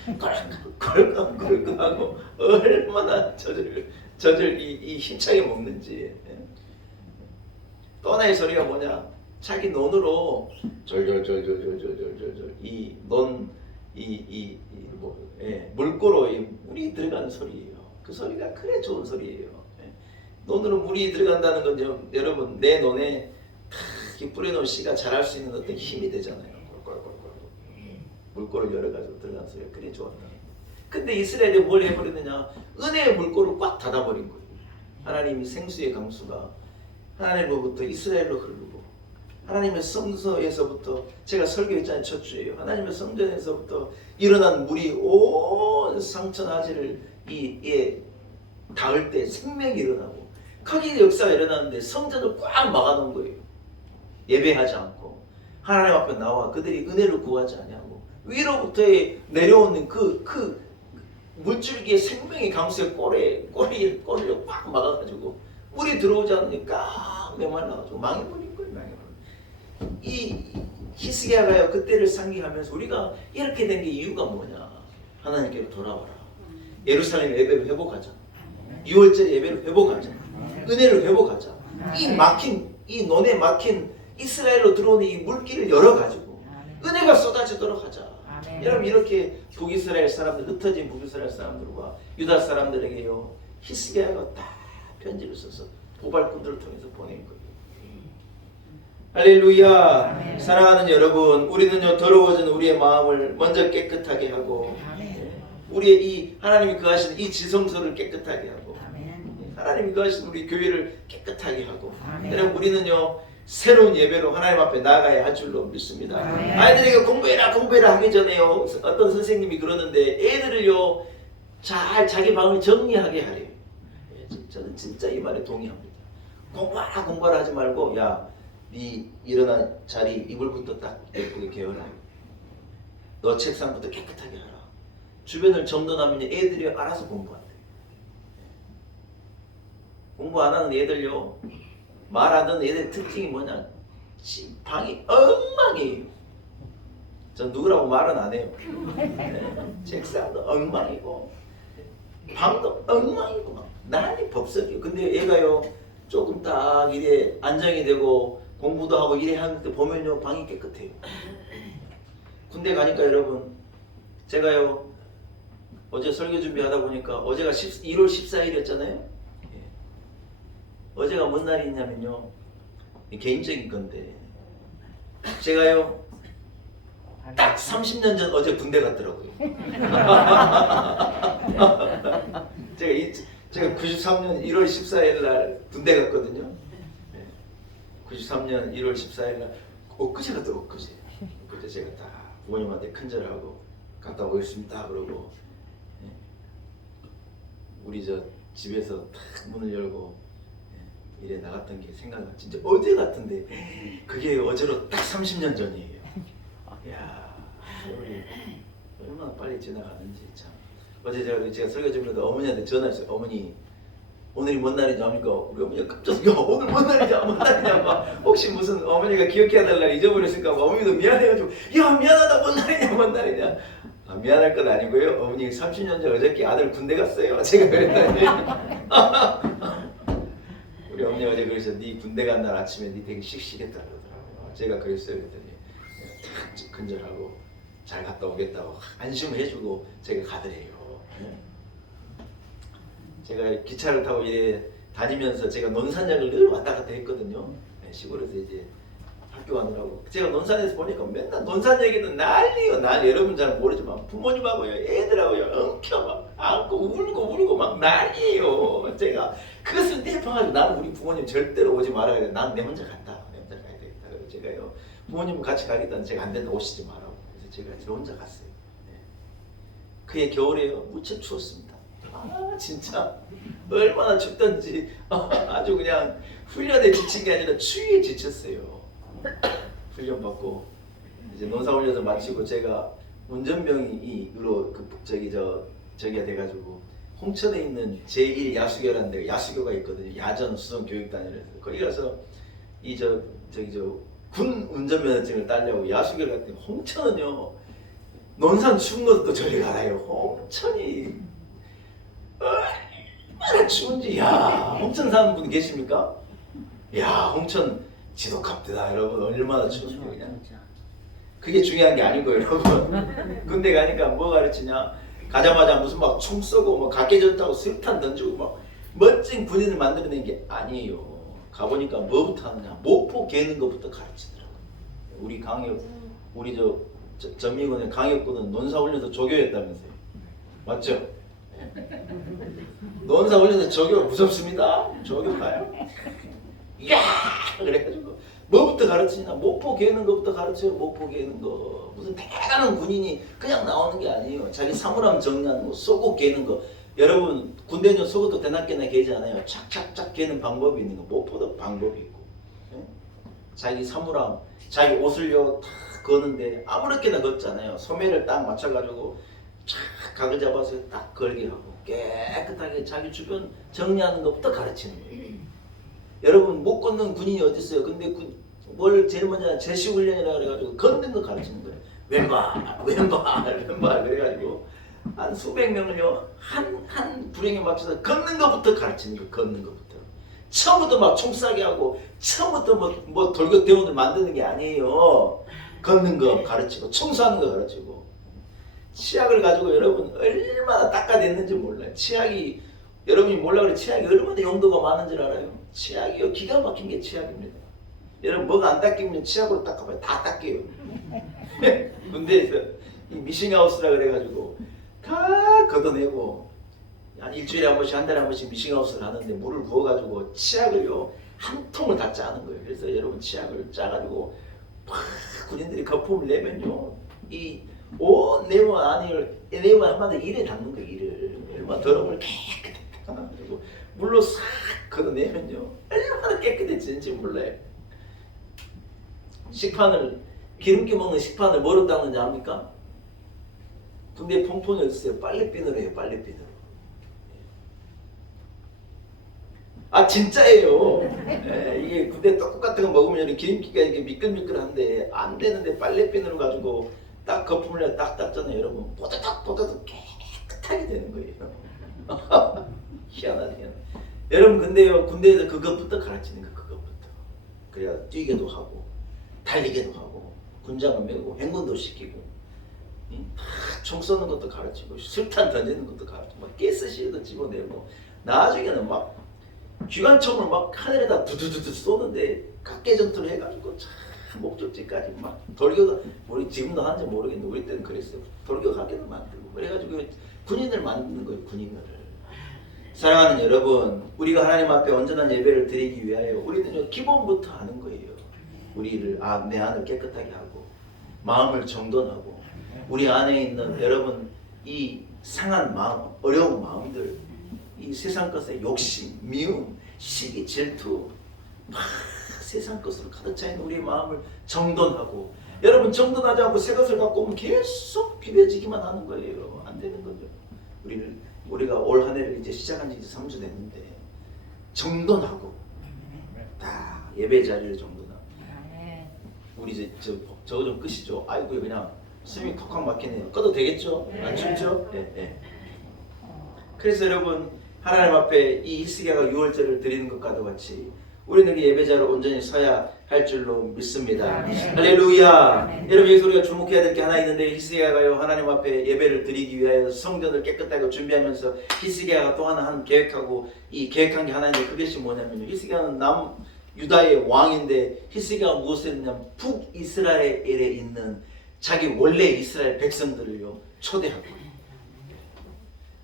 꼴깍꼴깍하고 얼마나 젖을 이 힘차게 먹는지. 또 하나의 소리가 뭐냐? 자기 논으로 졸졸졸졸졸졸졸졸 물고로 물이 들어가는 소리예요. 그 소리가 그래 좋은 소리예요. 논으로 물이 들어간다는 건요, 여러분 내 논에 탁 뿌려놓은 씨가 자랄 수 있는 어떤 힘이 되잖아요. 물꼬를 열어가지고 들어간 소리가 그래 좋았다. 근데 이스라엘이 뭘 해버리느냐? 은혜의 물꼬를 꽉 닫아버린 거예요. 하나님이 생수의 강수가 하나님으로부터 이스라엘로 흐르고 하나님의 성소에서부터 제가 설교했잖아요. 첫 주에요. 하나님의 성전에서부터 일어난 물이 온 상천하지를 닿을 때 생명이 일어나고 거기에 역사가 일어나는데 성전을 꽉 막아놓은 거예요. 예배하지 않고 하나님 앞에 나와 그들이 은혜를 구하지 아니하고 위로부터 내려오는 그 물줄기의 생명의 강수의 꼬리를 꽉 막아가지고 물이 들어오지 않으니까 메말라가지고 망해버린 거예요. 이 히스기야가요 그때를 상기하면서 우리가 이렇게 된 게 이유가 뭐냐? 하나님께로 돌아와라. 예루살렘 예배를 회복하자. 6월절 예배를 회복하자. 은혜를 회복하자. 이 논에 막힌 이스라엘로 들어오는 이 물길을 열어가지고 은혜가 쏟아지도록 하자. 여러분 이렇게 북이스라엘 사람들, 흩어진 북이스라엘 사람들과 유다 사람들에게요 히스기야가 딱 편지를 써서 보발꾼들을 통해서 보낸 거예요. 할렐루야. 아멘. 사랑하는 여러분, 우리는요 더러워진 우리의 마음을 먼저 깨끗하게 하고 우리의 이 하나님이 거하시는 이 지성소를 깨끗하게 하고 하나님이 거하시는 우리 교회를 깨끗하게 하고 여러분 우리는요 새로운 예배로 하나님 앞에 나아가야 할 줄로 믿습니다. 아이들에게 공부해라 하기 전에요 어떤 선생님이 그러는데 애들을요 잘 자기 방을 정리하게 하래요. 저는 진짜 이 말에 동의합니다. 공부하라 하지 말고 네 일어난 자리 이불부터 딱 예쁘게 개어라. 너 책상부터 깨끗하게 하라. 주변을 정돈하면 애들이 알아서 공부한대. 공부 안 하는 애들요 말 안 듣는 애들 특징이 뭐냐? 방이 엉망이에요. 전 누구라고 말은 안 해요. 책상도 엉망이고 방도 엉망이고 난리 법석이에요. 근데 애가요 조금 딱 이래 안정이 되고 공부도 하고 이래 하는데 보면요 방이 깨끗해요. 군대 가니까 여러분 제가요 어제 설교 준비하다 보니까 어제가 1월 14일이었잖아요. 어제가 뭔 날이 있냐면요 개인적인 건데 제가요 딱 30년 전 어제 군대 갔더라고요. 제가 93년 1월 14일 날 군대 갔거든요. 93년 1월 14일 날 엊그제 갔다 엊그제 제가 다 부모님한테 큰절하고 갔다 오겠습니다 그러고 우리 저 집에서 탁 문을 열고 이래 나갔던 게 생각나. 진짜 어제 같은데 그게 어제로 딱 30년 전이에요. 이야 세월이 얼마나 빨리 지나가는지 참. 어제 제가 설교 중에도 어머니한테 전화했어요. 어머니 오늘이 뭔 날이냐 합니까? 우리 어머니가 깜짝 야 오늘 뭔 날이냐 막 혹시 무슨 어머니가 기억해야 될 날 잊어버렸을까 봐 어머니도 미안해가지고 야 미안하다 뭔 날이냐 미안할 건 아니고요. 어머니 30년 전 어저께 아들 군대 갔어요. 제가 그랬더니 우리 어머니 어제 그러셔. 네 군대 간 날 아침에 네 되게 씩씩했다 그러더라고요. 제가 그랬어요. 그랬더니 탁 근절하고 잘 갔다 오겠다고 안심을 해주고 제가 가더래요. 제가 기차를 타고 다니면서 제가 논산역을 늘 왔다 갔다 했거든요. 네, 시골에서 이제 학교 가느라고. 제가 논산에서 보니까 맨날 논산 얘기는 난리요 난리. 여러분 잘 모르지만 부모님하고요 애들하고요 엉켜 막 안고 울고 막 난리예요. 제가 그것을 대파가지고 나는 우리 부모님 절대로 오지 말아야 돼. 난 내 혼자 간다. 내 혼자 가야 되겠다. 그래서 제가요 부모님은 같이 가겠다는 제가 안 된다 오시지 말라고. 그래서 제가 저 혼자 갔어요. 네. 그해 겨울에요 무척 추웠습니다. 아 진짜 얼마나 춥던지 아주 그냥 훈련에 지친 게 아니라 추위에 지쳤어요. 훈련 받고 이제 논사 훈련을 마치고 제가 운전병이로 저기가 돼가지고 홍천에 있는 제1 야수교라는 데가 야수교가 있거든요. 야전 수송 교육단이라서 거기 가서 군 운전면허증을 따려고 야수교를 갔더니 홍천은요 논산 추운 것도 저리 가라요. 홍천이 얼마나 추운지. 야 홍천 사는 분 계십니까? 야 홍천 지독합니다 여러분. 얼마나 추운지 그냥. 그게 중요한 게 아니고 여러분. 군대 가니까 뭐 가르치냐 가자마자 무슨 막 총 쏘고 뭐 각개전타고 술탄 던지고 막 멋진 군인을 만들어낸 게 아니에요. 가보니까 뭐부터 하느냐 모포 개는 것부터 가르치더라고요. 우리 강역 우리 전미군의 강역군은 논사훈련소 조교였다면서요. 맞죠? 논사훈련소 조교 무섭습니다. 조교 가요? 이야 그래가지고 뭐부터 가르치냐 모포 개는 것부터 가르쳐요. 모포 개는 거 무슨 대단한 군인이 그냥 나오는 게 아니에요. 자기 사물함 정리하는 거 속옷 개는 거. 여러분 군대는 속옷도 대낮게나 개지 않아요. 착착착 개는 방법이 있는 거. 모포도 방법이 있고. 네? 자기 사물함 자기 옷을요 다 거는데 아무렇게나 걷잖아요. 소매를 딱 맞춰가지고 착 각을 잡아서 딱 걸게 하고 깨끗하게 자기 주변 정리하는 것부터 가르치는 거예요. 여러분 못 걷는 군인이 어디 있어요? 근데 뭘 제일 먼저 제시훈련이라 그래가지고 걷는 거 가르치는 거예요. 왼발 그래가지고 한 수백 명을요 한 불행에 맞춰서 걷는 것부터 가르치는 거. 걷는 것부터 처음부터 막 총 쏴게 하고 처음부터 뭐 돌격 대원을 만드는 게 아니에요. 걷는 거 가르치고 총 쏴는 거 가르치고. 치약을 가지고 여러분 얼마나 닦아냈는지 몰라요. 치약이 여러분이 몰라 그래. 치약이 얼마나 용도가 많은 줄 알아요? 치약이요 기가 막힌 게 치약입니다. 여러분 뭐가 안 닦이면 치약으로 닦아봐요. 다 닦여요. 군대에서 이 미싱하우스라 그래가지고 다 걷어내고 한 일주일에 한 번씩 한 달에 한 번씩 미싱하우스를 하는데 물을 부어가지고 치약을요 한 통을 다 짜는 거예요. 그래서 여러분 치약을 짜가지고 막 군인들이 거품을 내면요 이 온 네모 안을 네모 한마디 이래 닦는 거예요. 이를 얼마나 더러운 걸 깨끗하게 닦아가지고 물로 싹 걷어내면요 얼마나 깨끗해지는지 몰라요. 식판을 기름기 먹는 식판을 뭐로 닦는지 압니까? 군대 퐁퐁이 어딨어요? 빨래비누로 해요. 빨래비누로. 아 진짜예요. 예, 이게 군대 떡국 같은 거 먹으면 기름기가 이렇게 미끌미끌한데 안 되는데 빨래비누로 가지고 딱 거품을 딱 닦잖아요. 여러분 뽀드득 깨끗하게 되는 거예요. 희한하네. 여러분 근데요 군대에서 그것부터 가르치는 거. 그것부터. 그래야 뛰기도 하고 달리기도 하고 군장을 메고 행군도 시키고 총 쏘는 것도 가르치고 술탄 던지는 것도 가르치고 막 가스실도 집어내고 나중에는 막 기관총을 막 하늘에다 두두두두 쏘는데 각개전투를 해가지고 참 목적지까지 막 돌격 우리 지금도 하는지 모르겠는데 우리 때는 그랬어요. 돌격하게도 만들고 그래가지고 군인을 만드는 거예요. 군인을. 사랑하는 여러분 우리가 하나님 앞에 온전한 예배를 드리기 위하여 우리는 기본부터 하는 거예요. 우리를 내 안을 깨끗하게 하고 마음을 정돈하고 우리 안에 있는 여러분 이 상한 마음 어려운 마음들 이 세상 것에 욕심 미움 시기 질투 막 세상 것으로 가득 차있는 우리의 마음을 정돈하고 여러분 정돈하지 않고 새 것을 갖고 오면 계속 비벼지기만 하는 거예요. 안 되는 거죠. 우리가 올 한 해를 이제 시작한 지 이제 3주 됐는데 정돈하고 다 예배 자리를 정돈하고 우리 이제 저거 좀 끄시죠. 아이고 그냥 숨이 턱턱 막히네요. 꺼도 되겠죠? 안 춥죠? 네. 그래서 여러분 하나님 앞에 이 히스기야가 유월절을 드리는 것과도 같이 우리는 그 예배자로 온전히 서야 할 줄로 믿습니다. 아멘. 할렐루야. 아멘. 여러분 여기서 우리가 주목해야 될 게 하나 있는데 히스기야가요 하나님 앞에 예배를 드리기 위하여 성전을 깨끗하게 준비하면서 히스기야가 또 하나 한 계획하고 이 계획한 게 하나 있는데 그것이 뭐냐면요. 히스기야는 유다의 왕인데 히스기야가 무엇을 했냐면 북이스라엘에 있는 자기 원래 이스라엘 백성들을요 초대하고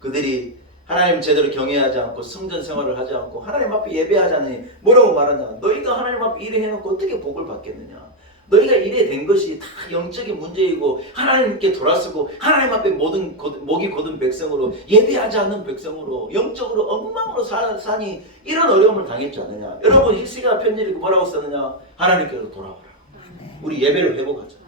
그들이 하나님 제대로 경외하지 않고 성전 생활을 하지 않고 하나님 앞에 예배하자니 뭐라고 말하냐. 너희가 하나님 앞에 이래 해놓고 어떻게 복을 받겠느냐. 너희가 이래 된 것이 다 영적인 문제이고 하나님께 돌아서고 하나님 앞에 목이 곧은 백성으로 예배하지 않는 백성으로 영적으로 엉망으로 사니 이런 어려움을 당했지 않느냐. 여러분 히스기야 편지를 뭐라고 썼느냐. 하나님께로 돌아오라. 우리 예배를 회복하자.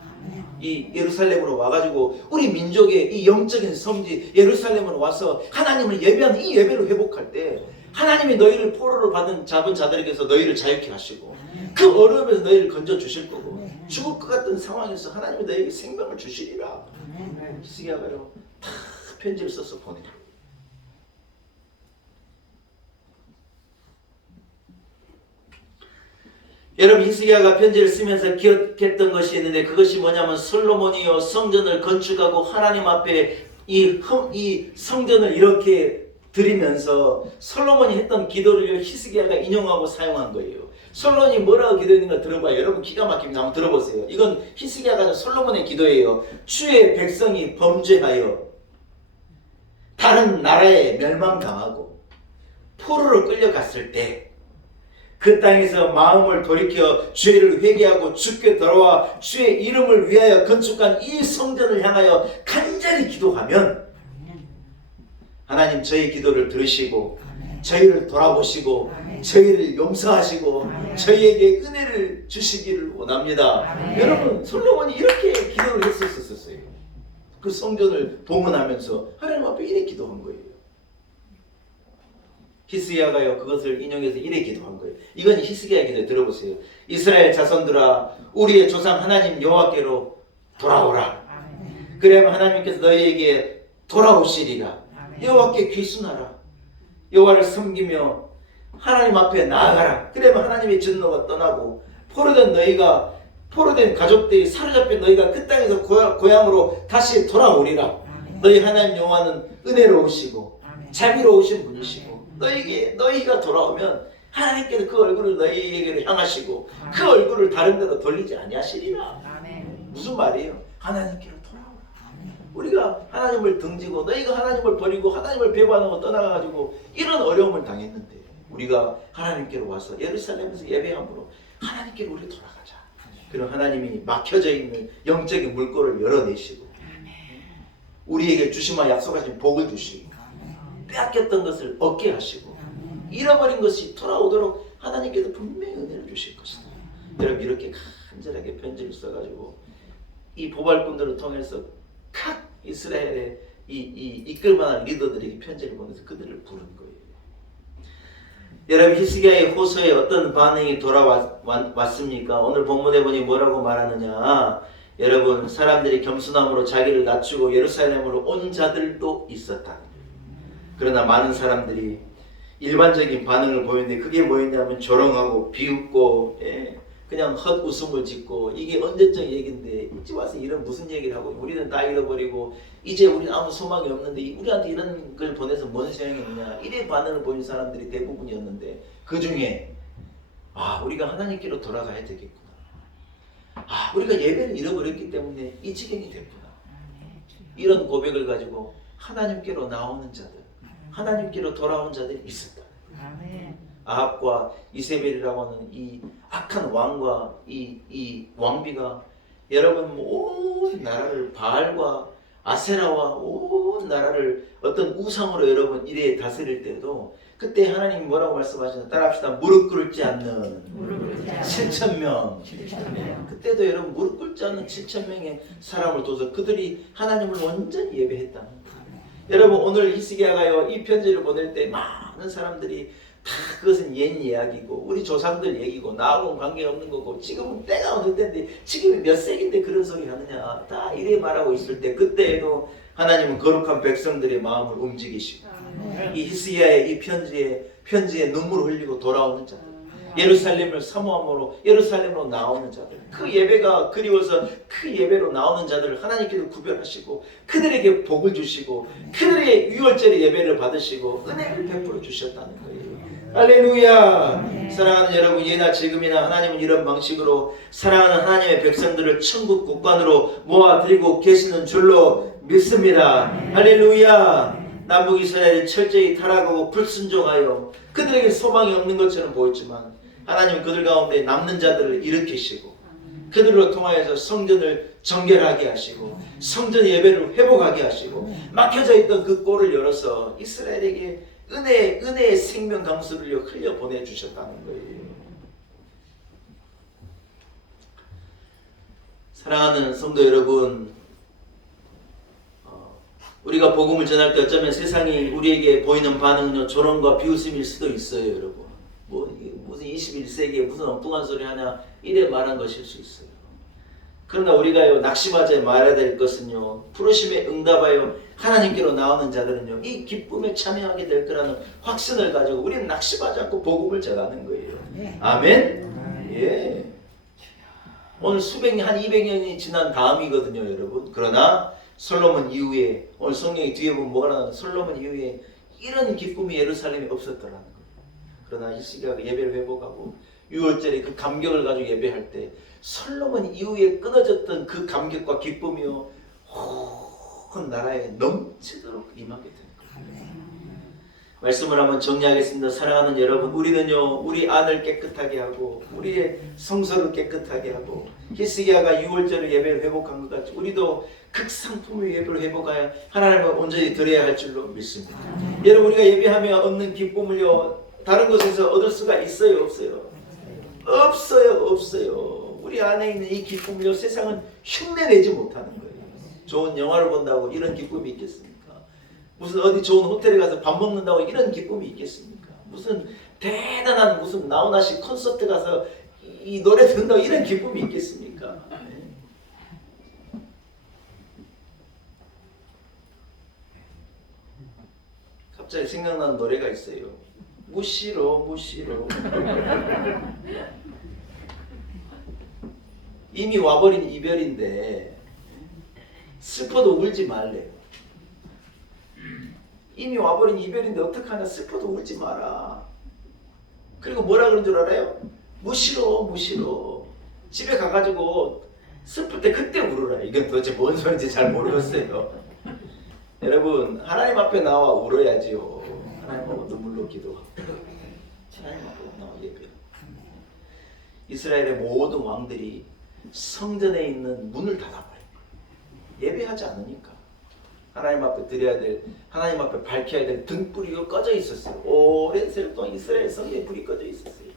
이 예루살렘으로 와가지고 우리 민족의 이 영적인 성지 예루살렘으로 와서 하나님을 예배하는 이 예배를 회복할 때 하나님이 너희를 포로로 잡은 자들에게서 너희를 자유케 하시고 그 어려움에서 너희를 건져 주실 거고 죽을 것 같은 상황에서 하나님이 너희에게 생명을 주시리라. 히스기야가요 다 편지를 써서 보내요. 여러분 히스기야가 편지를 쓰면서 기억했던 것이 있는데 그것이 뭐냐면 솔로몬이요 성전을 건축하고 하나님 앞에 이 성전을 이렇게 드리면서 솔로몬이 했던 기도를 히스기야가 인용하고 사용한 거예요. 솔로몬이 뭐라고 기도했는가 들어봐요. 여러분 기가 막힙니다. 한번 들어보세요. 이건 히스기야가 솔로몬의 기도예요. 주의 백성이 범죄하여 다른 나라에 멸망당하고 포로로 끌려갔을 때 그 땅에서 마음을 돌이켜 죄를 회개하고 주께 돌아와 주의 이름을 위하여 건축한 이 성전을 향하여 간절히 기도하면 하나님 저희 기도를 들으시고 저희를 돌아보시고 저희를 용서하시고 저희에게 은혜를 주시기를 원합니다. 여러분 솔로몬이 이렇게 기도를 했었어요. 그 성전을 봉헌하면서 하나님 앞에 이렇게 기도한 거예요. 히스기야가요 그것을 인용해서 이래 기도한 거예요. 이건 히스기야의 기도. 들어보세요. 이스라엘 자손들아 우리의 조상 하나님 여호와께로 돌아오라. 그러면 하나님께서 너희에게 돌아오시리라. 여호와께 귀순하라. 여호와를 섬기며 하나님 앞에 나아가라. 그러면 하나님의 진노가 떠나고 포로된 가족들이 사로잡힌 너희가 그 땅에서 고향으로 다시 돌아오리라. 너희 하나님 여호와는 은혜로우시고 자비로우신 분이시고 너희가 돌아오면 하나님께서 그 얼굴을 너희에게로 향하시고 그 얼굴을 다른 데로 돌리지 아니하시리라. 무슨 말이에요? 하나님께로 돌아오라. 우리가 하나님을 등지고 너희가 하나님을 버리고 하나님을 배반하고 떠나가지고 이런 어려움을 당했는데 우리가 하나님께로 와서 예루살렘에서 예배함으로 하나님께로 우리 돌아가자. 그럼 하나님이 막혀져 있는 영적인 물꼬를 열어내시고 우리에게 주시마 약속하신 복을 주시고 빼앗겼던 것을 얻게 하시고 잃어버린 것이 돌아오도록 하나님께서 분명히 은혜를 주실 것이다. 여러분 이렇게 간절하게 편지를 써가지고 이 보발꾼들을 통해서 각 이스라엘의 이 이끌만한 리더들에게 편지를 보내서 그들을 부른 거예요. 여러분 히스기야의 호소에 어떤 반응이 돌아왔습니까? 오늘 본문에 보니 뭐라고 말하느냐. 여러분 사람들이 겸손함으로 자기를 낮추고 예루살렘으로 온 자들도 있었다. 그러나 많은 사람들이 일반적인 반응을 보였는데 그게 뭐였냐면 조롱하고 비웃고 그냥 헛웃음을 짓고 이게 언제적 얘기인데 이제 와서 이런 무슨 얘기를 하고 우리는 다 잃어버리고 이제 우리는 아무 소망이 없는데 우리한테 이런 걸 보내서 뭔 소용이 있느냐 이래 반응을 보인 사람들이 대부분이었는데 그 중에 우리가 하나님께로 돌아가야 되겠구나. 우리가 예배를 잃어버렸기 때문에 이 지경이 됐구나. 이런 고백을 가지고 하나님께로 나오는 자들 하나님께로 돌아온 자들이 있었다. 아합과 이세벨이라고 하는 이 악한 왕과 이 왕비가 여러분 온 나라를 바알과 아세라와 온 나라를 어떤 우상으로 여러분 이래 다스릴 때도 그때 하나님이 뭐라고 말씀하시나 따라합시다. 무릎 꿇지 않는 7,000명. 그때도 여러분 무릎 꿇지 않는 7,000명의 사람을 둬서 그들이 하나님을 완전히 예배했다는 거예요. 여러분 오늘 히스기야가요 이 편지를 보낼 때 많은 사람들이 다 그것은 옛 이야기고 우리 조상들 얘기고 나하고는 관계없는 거고 지금은 때가 어느 때인데 지금이 몇 세기인데 그런 소리 하느냐 다 이래 말하고 있을 때 그때에도 하나님은 거룩한 백성들의 마음을 움직이시고 이 히스기야의 이 편지에 눈물을 흘리고 돌아오는 자들 예루살렘을 사모함으로 예루살렘으로 나오는 자들, 그 예배가 그리워서 그 예배로 나오는 자들을 하나님께서 구별하시고 그들에게 복을 주시고 그들의 유월절의 예배를 받으시고 은혜를 베풀어 주셨다는 거예요. 할렐루야. 사랑하는 여러분, 예나 지금이나 하나님은 이런 방식으로 사랑하는 하나님의 백성들을 천국 국관으로 모아들이고 계시는 줄로 믿습니다. 할렐루야. 남북 이스라엘이 철저히 타락하고 불순종하여 그들에게 소망이 없는 것처럼 보였지만 하나님은 그들 가운데 남는 자들을 일으키시고 그들로 통하여서 성전을 정결하게 하시고 성전 예배를 회복하게 하시고 막혀져 있던 그 꼴을 열어서 이스라엘에게 은혜의 생명 강수를 흘려 보내주셨다는 거예요. 사랑하는 성도 여러분, 우리가 복음을 전할 때 어쩌면 세상이 우리에게 보이는 반응은 조롱과 비웃음일 수도 있어요. 여러분, 무슨 21세기에 무슨 엉뚱한 소리 하냐 이래 말한 것일 수 있어요. 그러나 우리가요 낙심하지 말아야 될 것은요, 부르심에 응답하여 하나님께로 나오는 자들은요 이 기쁨에 참여하게 될 거라는 확신을 가지고 우리는 낙심하지 않고 복음을 전하는 거예요. 아멘. 예. 오늘 수백 년, 한 200년이 지난 다음이거든요, 여러분. 그러나 솔로몬 이후에, 오늘 성경이 뒤에 보면 뭐가 나오나, 솔로몬 이후에 이런 기쁨이 예루살렘에 없었더라는 거예요. 그러나 히스기야가 예배를 회복하고 6월절에 그 감격을 가지고 예배할 때 솔로몬 이후에 끊어졌던 그 감격과 기쁨이요 온 나라에 넘치도록 임하게 되는 거예요. 말씀을 한번 정리하겠습니다. 사랑하는 여러분, 우리는요 우리 안을 깨끗하게 하고 우리의 성소를 깨끗하게 하고 히스기야가 6월절에 예배를 회복한 것 같이 우리도 극상품의 예배를 회복하여 하나님을 온전히 드려야 할 줄로 믿습니다. 여러분, 우리가 예배하며 얻는 기쁨을요 다른 곳에서 얻을 수가 있어요, 없어요? 없어요. 우리 안에 있는 이 기쁨을요 세상은 흉내내지 못하는 거예요. 좋은 영화를 본다고 이런 기쁨이 있겠습니까? 무슨 어디 좋은 호텔에 가서 밥 먹는다고 이런 기쁨이 있겠습니까? 무슨 대단한 무슨 나훈아씨 콘서트 가서 이 노래 듣는다고 이런 기쁨이 있겠습니까? 갑자기 생각나는 노래가 있어요. 무시로 이미 와버린 이별인데 슬퍼도 울지 말래요. 이미 와버린 이별인데 어떡하냐, 슬퍼도 울지 마라. 그리고 뭐라 그런 줄 알아요? 무시로 집에 가가지고 슬플 때 그때 울어라. 이건 도대체 뭔 소리인지 잘 모르겠어요. 여러분, 하나님 앞에 나와 울어야지요. 하나님 앞에 눈물로 기도하고 하나님 앞에 나와 예배하고. 이스라엘의 모든 왕들이 성전에 있는 문을 닫아버려요. 예배하지 않으니까. 하나님 앞에 드려야 될, 하나님 앞에 밝혀야 될 등불이 꺼져 있었어요. 오랜 세월 동안 이스라엘 성전에 불이 꺼져 있었어요.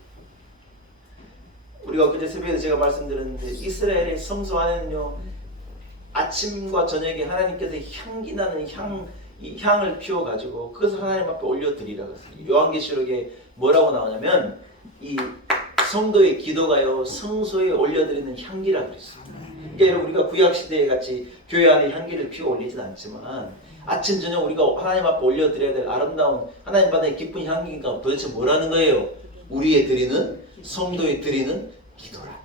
우리가 그제 새벽에 제가 말씀드렸는데 이스라엘의 성소 안에는요 아침과 저녁에 하나님께서 향기 나는 이 향을 피워가지고 그것을 하나님 앞에 올려드리라고 했어요. 요한계시록에 뭐라고 나오냐면 이 성도의 기도가요 성소에 올려드리는 향기라고 그랬어요. 그러니까 여러분, 우리가 구약시대에 같이 교회 안에 향기를 피워 올리진 않지만 아침 저녁 우리가 하나님 앞에 올려드려야 될 아름다운 하나님 받는 기쁜 향기가 도대체 뭐라는 거예요? 우리의 드리는, 성도의 드리는 기도라.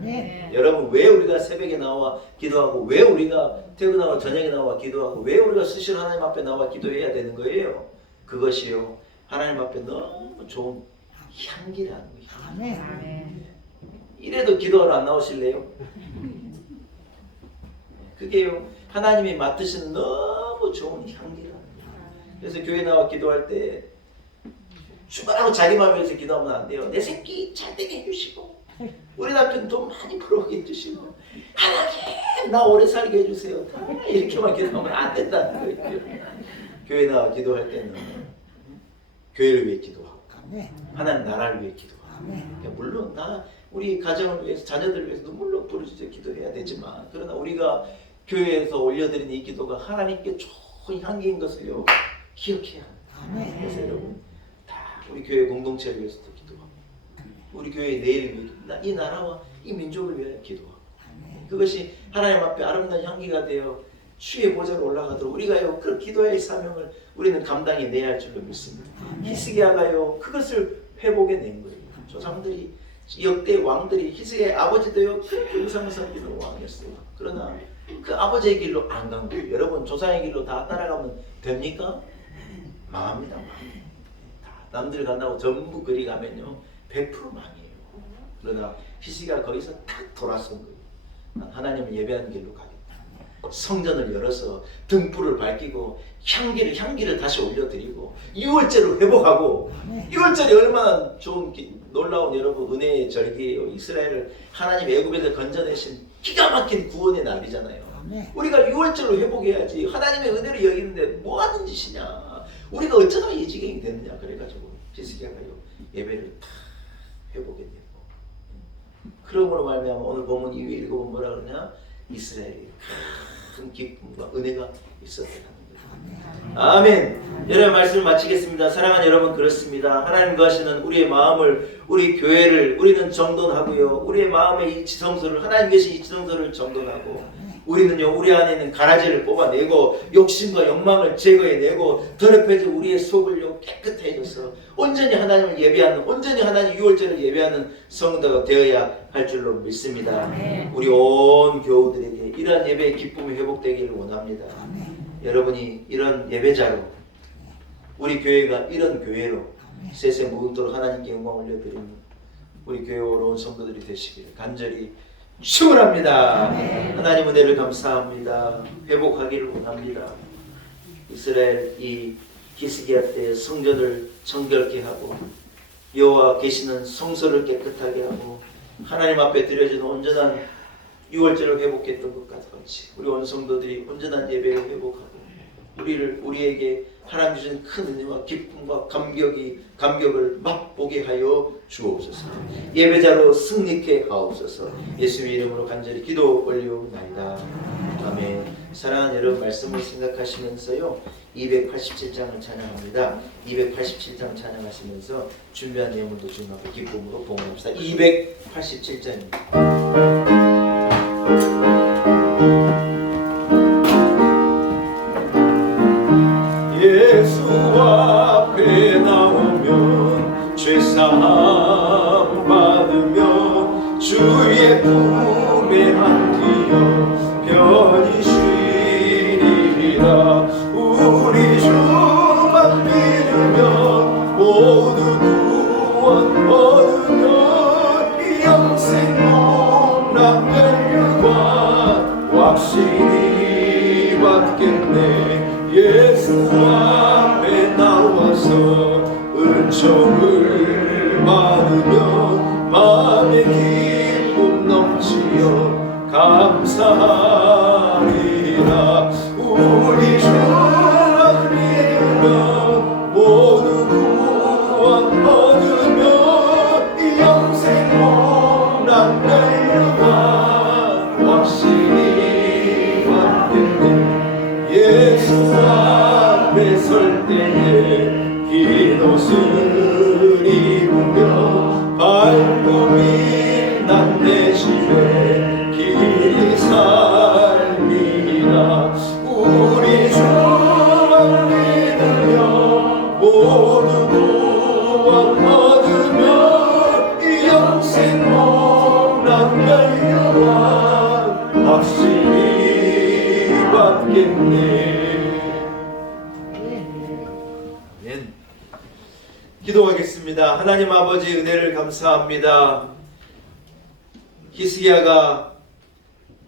네. 여러분, 왜 우리가 새벽에 나와 기도하고 왜 우리가 퇴근하고 저녁에 나와 기도하고 왜 우리가 수시로 하나님 앞에 나와 기도해야 되는 거예요? 그것이요 하나님 앞에 너무 좋은 향기라는 거예요. 아멘. 이래도 기도하러 안 나오실래요? 그게요 하나님이 맡으신 너무 좋은 향기라는 거예요. 그래서 교회 나와 기도할 때 주말하고 자기 마음에서 기도하면 안 돼요. 내 새끼 잘 되게 해주시고 우리 남편 돈 많이 벌어오게 해주시고 하나님 나 오래 살게 해주세요. 이렇게만 기도하면 안 된다는 거예요. 교회 나와 기도할 때는 교회를 위해 기도하고 하나님 나라를 위해 기도하고 그러니까 물론 우리 가정을 위해서 자녀들을 위해서 눈물로 부르짖어 기도해야 되지만 그러나 우리가 교회에서 올려드리는 이 기도가 하나님께 좋은 향기인 것을요 기억해야 합니다. 그래서 여러분 다 우리 교회 공동체를 위해서도 기도하고 우리 교회의 내일을 위해 이 나라와 이 민족을 위하여 기도하고 그것이 하나님 앞에 아름다운 향기가 되어 주의 보좌로 올라가도록 우리가요 그 기도의 사명을 우리는 감당해내야 할 줄로 믿습니다. 히스기야가요 그것을 회복해낸 거예요. 조상들이 역대 왕들이 히스기야의 아버지도요 우상을 섬기는 왕이었어요. 그러나 그 아버지의 길로 안 간 거예요. 여러분 조상의 길로 다 따라가면 됩니까? 망합니다. 다 남들 간다고 전부 그리 가면요 100% 망해요. 그러나 히스기야가 거기서 딱 돌아선 거예요. 난 하나님을 예배하는 길로 가겠다. 성전을 열어서 등불을 밝히고 향기를 다시 올려드리고 유월절을 회복하고 유월절이 얼마나 좋은 놀라운 여러분 은혜의 절기예요. 이스라엘을 하나님 애굽에서 건져내신 기가 막힌 구원의 날이잖아요. 우리가 유월절로 회복해야지. 하나님의 은혜를 여기는데 뭐 하는 짓이냐. 우리가 어쩌다 이 지경이 됐느냐. 그래가지고 히스기야가요 예배를 다 회복했네요. 그러므로 말미암아 오늘 본문 이후에 읽어보면 뭐라 그러냐. 이스라엘이 큰 기쁨과 은혜가 있었다는 거예요. 아멘. 여러분 말씀을 마치겠습니다. 사랑하는 여러분 그렇습니다. 하나님과 하시는 우리의 마음을 우리 교회를 우리는 정돈하고요. 우리의 마음의 이 지성소를 하나님 계신 이 지성소를 정돈하고 우리는요 우리 안에 있는 가라지를 뽑아내고 욕심과 욕망을 제거해내고 더럽혀진 우리의 속을요 깨끗해 해줘서 온전히 하나님을 예배하는 온전히 하나님 유월절을 예배하는 성도가 되어야 할 줄로 믿습니다. 우리 온 교우들에게 이러한 예배의 기쁨이 회복되기를 원합니다. 여러분이 이런 예배자로 우리 교회가 이런 교회로 세세 무궁토록 하나님께 영광 올려드리는 우리 교회 온 성도들이 되시기를 간절히 축원합니다. 하나님 은혜를 감사합니다. 회복하기를 원합니다. 이스라엘 이 히스기야 때 성전을 정결케 하고 여호와 계시는 성소를 깨끗하게 하고 하나님 앞에 드려지는 온전한 유월절을 회복했던 것 같이 우리 온 성도들이 온전한 예배를 회복하고 우리에게 하나님 주신 큰 은혜와 기쁨과 감격을 맛보게 하여 주옵소서. 예배자로 승리케 하옵소서. 예수의 이름으로 간절히 기도 올리옵나이다. 아멘. 사랑하는 여러분 말씀을 생각하시면서요 287장을 찬양합니다. 287장 찬양하시면서 준비한 예물도 준비하고 기쁨으로 봉헌합시다. 287장입니다. 예수 앞에 나오면 죄사함 받으며 주의 품에 안기어 편히 쉬리라. 우리 주만 믿으면 모두 구원 얻으면 이 영생 복락멸류관 확실히 받겠네. 예수 앞에 나와서 은총을 받으며 마음의 기쁨 넘치어 감사하리라. 우리 주만 믿으면 모두 구원 얻으며 이 영생 복락멸류관 확실히 받겠네. 예수 앞에 설 때에 긴 옷을 입으며 밝고 빛난 내 집에 길이 살리라. 우리 주만 믿으며 모두 구원 얻으며 이 영생 복락멸류관 확실히 받겠네. 기도하겠습니다. 하나님 아버지 은혜를 감사합니다. 히스기야가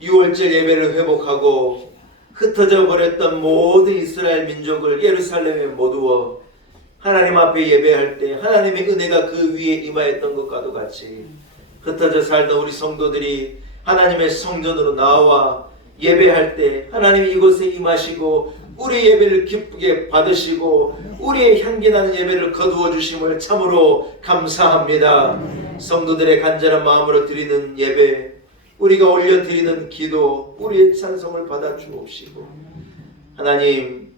유월절 예배를 회복하고 흩어져 버렸던 모든 이스라엘 민족을 예루살렘에 모두어 하나님 앞에 예배할 때 하나님의 은혜가 그 위에 임하였던 것과도 같이 흩어져 살던 우리 성도들이 하나님의 성전으로 나와 예배할 때 하나님이 이곳에 임하시고 우리 예배를 기쁘게 받으시고 우리의 향기나는 예배를 거두어 주심을 참으로 감사합니다. 성도들의 간절한 마음으로 드리는 예배, 우리가 올려드리는 기도, 우리의 찬송을 받아 주옵시고 하나님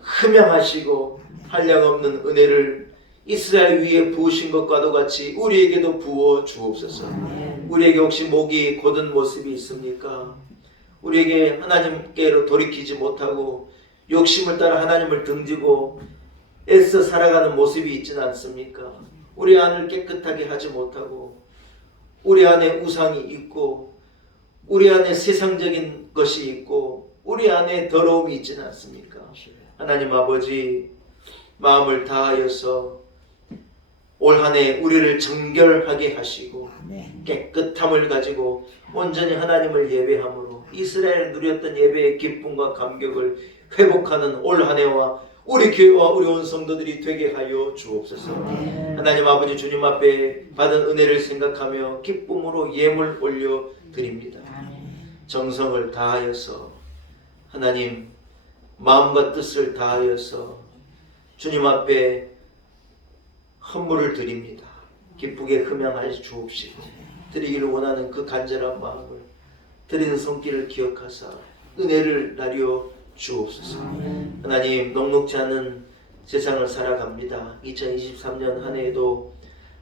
흠양하시고 한량없는 은혜를 이스라엘 위에 부으신 것과도 같이 우리에게도 부어 주옵소서. 우리에게 혹시 목이 곧은 모습이 있습니까? 우리에게 하나님께로 돌이키지 못하고 욕심을 따라 하나님을 등지고 애써 살아가는 모습이 있지는 않습니까? 우리 안을 깨끗하게 하지 못하고 우리 안에 우상이 있고 우리 안에 세상적인 것이 있고 우리 안에 더러움이 있지는 않습니까? 하나님 아버지, 마음을 다하여서 올 한 해 우리를 정결하게 하시고 깨끗함을 가지고 온전히 하나님을 예배함으로 이스라엘 누렸던 예배의 기쁨과 감격을 회복하는 올 한 해와 우리 교회와 우리 온 성도들이 되게 하여 주옵소서. 하나님 아버지, 주님 앞에 받은 은혜를 생각하며 기쁨으로 예물 올려 드립니다. 정성을 다하여서 하나님 마음과 뜻을 다하여서 주님 앞에 헌물을 드립니다. 기쁘게 흠양하여 주옵시고 드리기를 원하는 그 간절한 마음을 드리는 손길을 기억하사 은혜를 나려 주옵소서. 하나님, 녹록지 않은 세상을 살아갑니다. 2023년 한 해에도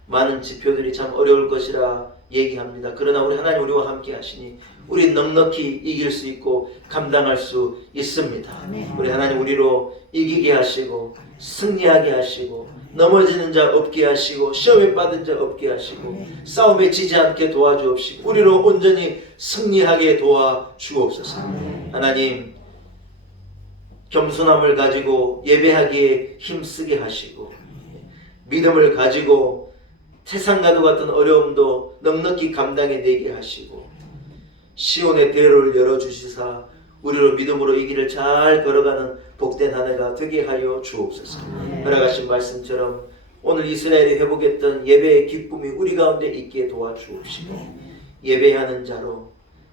많은 지표들이 참 어려울 것이라 얘기합니다. 그러나 우리 하나님 우리와 함께 하시니 우리 넉넉히 이길 수 있고 감당할 수 있습니다. 우리 하나님 우리로 이기게 하시고 승리하게 하시고 넘어지는 자 없게 하시고 시험에 빠진 자 없게 하시고 싸움에 지지 않게 도와주옵시고 우리로 온전히 승리하게 도와주옵소서. 하나님, 겸손함을 가지고 예배하기에 힘쓰게 하시고 믿음을 가지고 태산과도 같은 어려움도 넉넉히 감당해내게 하시고 시온의 대로를 열어주시사 우리로 믿음으로 이 길을 잘 걸어가는 복된 한 해가 되게 하여 주옵소서. 걸어가신 말씀처럼 오늘 이스라엘이 회복했던 예배의 기쁨이 우리 가운데 있게 도와주옵시고 예배하는 자로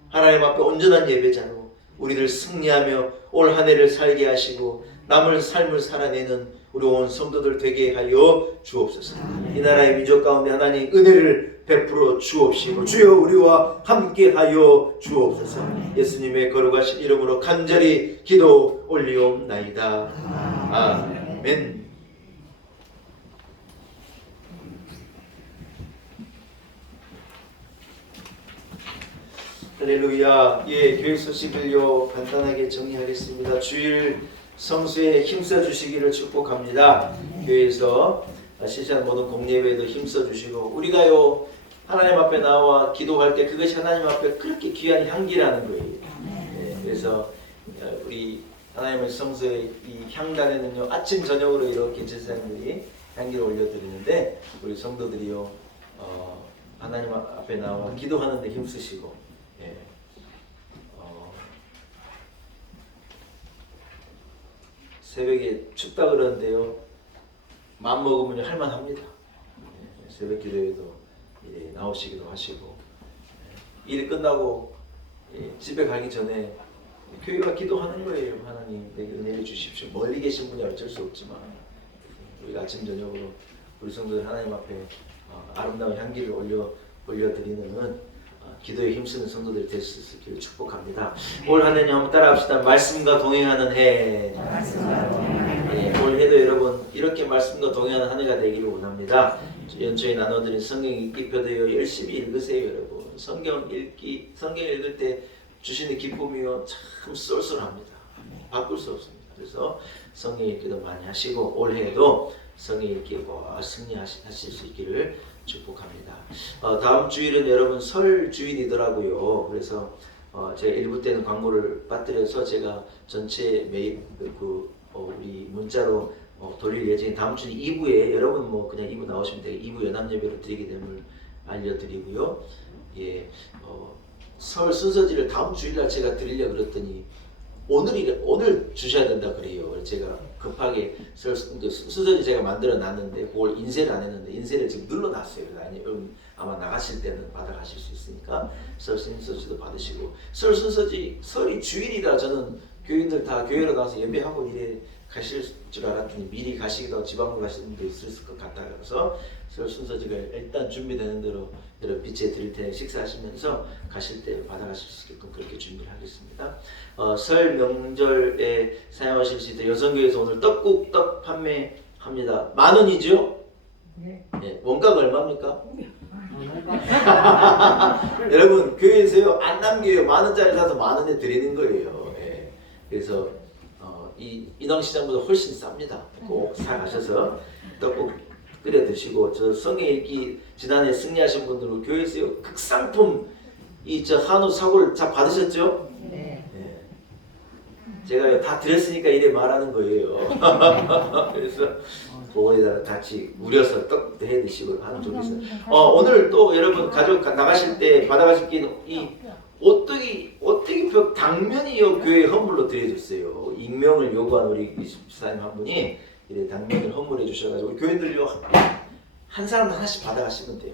하나님 앞에 온전한 예배자로 우리를 승리하며 올 한 해를 살게 하시고 남을 삶을 살아내는 우리 온 성도들 되게 하여 주옵소서. 이 나라의 민족 가운데 하나님 은혜를 베풀어 주옵시고 주여 우리와 함께 하여 주옵소서. 예수님의 거룩하신 이름으로 간절히 기도 올리옵나이다. 아멘. 할렐루야. 예, 교회 소식을요 간단하게 정리하겠습니다. 주일 성수에 힘써 주시기를 축복합니다. 교회에서 실시하는 모든 공예배에도 힘써 주시고 우리가요 하나님 앞에 나와 기도할 때 그것이 하나님 앞에 그렇게 귀한 향기라는 거예요. 예, 그래서 우리 하나님의 성수의 이 향단에는요 아침 저녁으로 이렇게 제사장들이 향기를 올려드리는데 우리 성도들이요 하나님 앞에 나와 기도하는데 힘쓰시고 예. 새벽에 춥다 그러는데요 마음 먹으면 할만합니다. 예. 새벽 기도에도 예, 나오시기도 하시고 예. 일이 끝나고 예, 집에 가기 전에 교회가 기도하는 거예요. 하나님 내게 은혜를 주십시오. 멀리 계신 분이 어쩔 수 없지만 우리가 아침 저녁으로 우리 성도들 하나님 앞에 아름다운 향기를 올려드리는 기도에 힘쓰는 성도들이 될 수 있기를 축복합니다. 올 한 해는 한번 따라합시다. 말씀과 동행하는 해. 예, 올 해도 여러분 이렇게 말씀과 동행하는 한 해가 되기를 원합니다. 연초에 나눠드린 성경 읽기표도요 열심히 읽으세요. 여러분 성경 읽을 때 주시는 기쁨이요 참 쏠쏠합니다. 바꿀 수 없습니다. 그래서 성경 읽기도 많이 하시고 올해에도 성경 읽기와 승리하실 수 있기를 축복합니다. 다음 주일은 여러분 설 주일이더라고요. 그래서 제가 일부 때는 광고를 빠뜨려서 제가 전체 메일 우리 문자로 돌릴 예정이 다음 주 2부에 여러분 뭐 그냥 2부 나오시면 되고 2부 연합 예배로 드리게 됨을 알려드리고요. 예, 설 순서지를 다음 주일날 제가 드리려 그랬더니 오늘 주셔야 된다 그래요. 그래서 제가 급하게 순서지 제가 만들어 놨는데 그걸 인쇄를 안 했는데 인쇄를 지금 눌러놨어요. 아마 나가실 때는 받아가실 수 있으니까 설 순서지도 받으시고 설 순서지 설이 주일이라 저는 교인들 다 교회로 나와서 예배하고 이래 가실 줄 알았더니 미리 가시기도 하고 지방으로 가시는 분도 있을 것 같다. 그래서 설 순서지가 일단 준비되는 대로 여러분 빛에 드릴 테니 식사하시면서 가실 때 받아가실 수 있게끔 그렇게 준비를 하겠습니다. 설 명절에 사용하실 수 있도록 여성교회에서 오늘 떡국떡 판매합니다. 10,000원이죠? 네. 네. 원가가 얼마입니까? 여러분 교회에서요 안남교회 10,000원짜리 사서 10,000원에 드리는 거예요. 네. 그래서 이 인왕시장보다 훨씬 쌉니다. 꼭 사가셔서 떡국 끓여 드시고, 저 성에 읽기 지난해 승리하신 분들은 교회에서 극상품 이 저 한우 사골 다 받으셨죠? 네. 네. 제가 다 드렸으니까 이래 말하는 거예요. 그래서 그거에다가 같이 우려서 떡도 해 드시고 하는 쪽이 있어요. 오늘 또 여러분 가족 나가실 때 받아가실 이 오뚜기 벽 당면이 요 교회 헌물로 드려줬어요. 익명을 요구한 우리 집사님 한 분이 이래 당면을 헌물해 주셔가지고 우리 교인들요 한 사람 하나씩 받아가시면 돼요.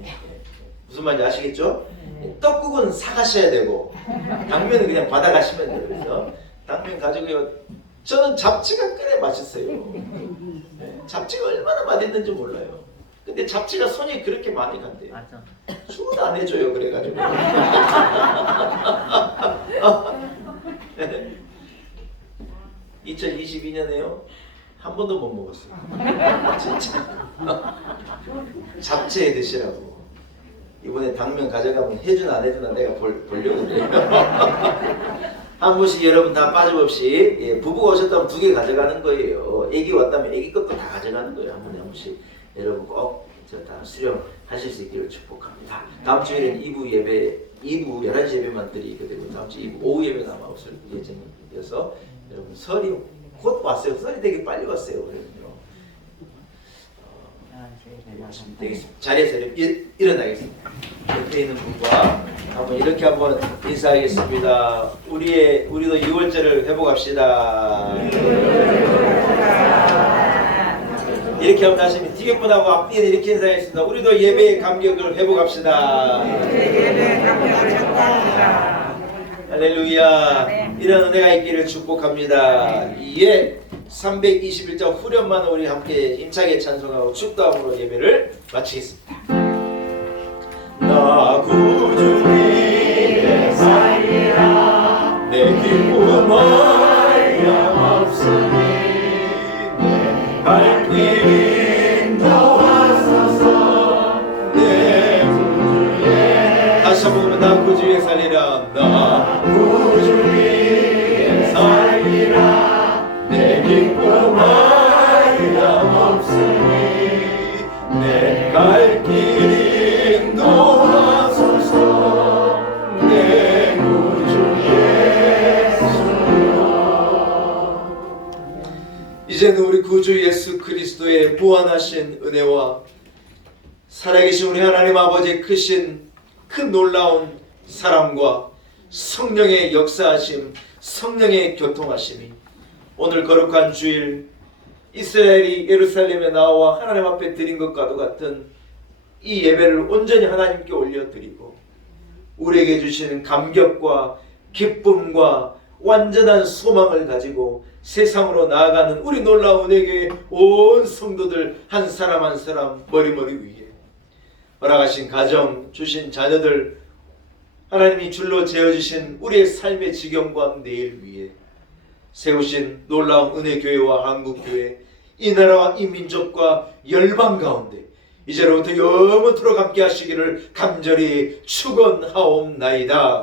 네. 무슨 말인지 아시겠죠? 떡국은 사가셔야 되고 당면은 그냥 받아가시면 돼요. 그래서 당면 가지고요. 저는 잡채가 꽤 맛있어요. 네. 잡채가 얼마나 맛있는지 몰라요. 근데 잡채가 손이 그렇게 많이 간대요. 맞아. 술은 안 해줘요. 그래가지고. 2022년에요. 한 번도 못 먹었어요. 진짜. 잡채 드시라고. 이번에 당면 가져가면 해주나 안 해주나 내가 보려고 그래요. 한 분씩 여러분 다 빠짐없이, 예, 부부가 오셨다면 2개 가져가는 거예요. 애기 왔다면 애기 것도 다 가져가는 거예요. 한 분에 한 분씩. 여러분 꼭 저 다 수령하실 수 있기를 축복합니다. 다음 주에는 2부 예배, 2부 11시 예배만 드리게 되고 다음 주 2부 오후 예배가 아마 없을 예정이어서 여러분 설이 곧 왔어요. 설이 되게 빨리 왔어요. 그러면요. 되겠습니다. 자리에서 일어나겠습니다. 옆에 있는 분과 한번 인사하겠습니다. 우리도 6월절을 회복합시다. 이렇게 하면 하시면 뒤에 분하고 앞뒤에 이렇게 인사하겠습니다. 우리도 예배의 감격을 회복합시다. 할렐루야. 이런 은혜가 있기를 축복합니다. 예. 321장 후렴만 우리 함께 힘차게 찬송하고 축도함으로 예배를 마치겠습니다. 나 구주 위에 살리라 내 기쁨 없으니 내 갈 길 인도하소서 내 구주에 다시 한번 보면 나 구주 위에 살리라 나 구주 위에 살리라 내 기쁨 없으니 내 갈 길 인도하소서 내 구주 예수여. 이제는 우리 구주 예수 그리스도의 무한하신 은혜와 살아계신 우리 하나님 아버지의 크신 큰 놀라운 사랑과 성령의 역사하심, 성령의 교통하심이 오늘 거룩한 주일 이스라엘이 예루살렘에 나와 하나님 앞에 드린 것과도 같은 이 예배를 온전히 하나님께 올려드리고 우리에게 주시는 감격과 기쁨과 완전한 소망을 가지고 세상으로 나아가는 우리 놀라운 은혜교회 온 성도들 한 사람 한 사람 머리머리 위에 허락하신 가정 주신 자녀들 하나님이 줄로 재어주신 우리의 삶의 지경과 내일 위에 세우신 놀라운 은혜교회와 한국교회 이 나라와 이 민족과 열방 가운데 이제로부터 영원토록 함께 하시기를 간절히 축원하옵나이다.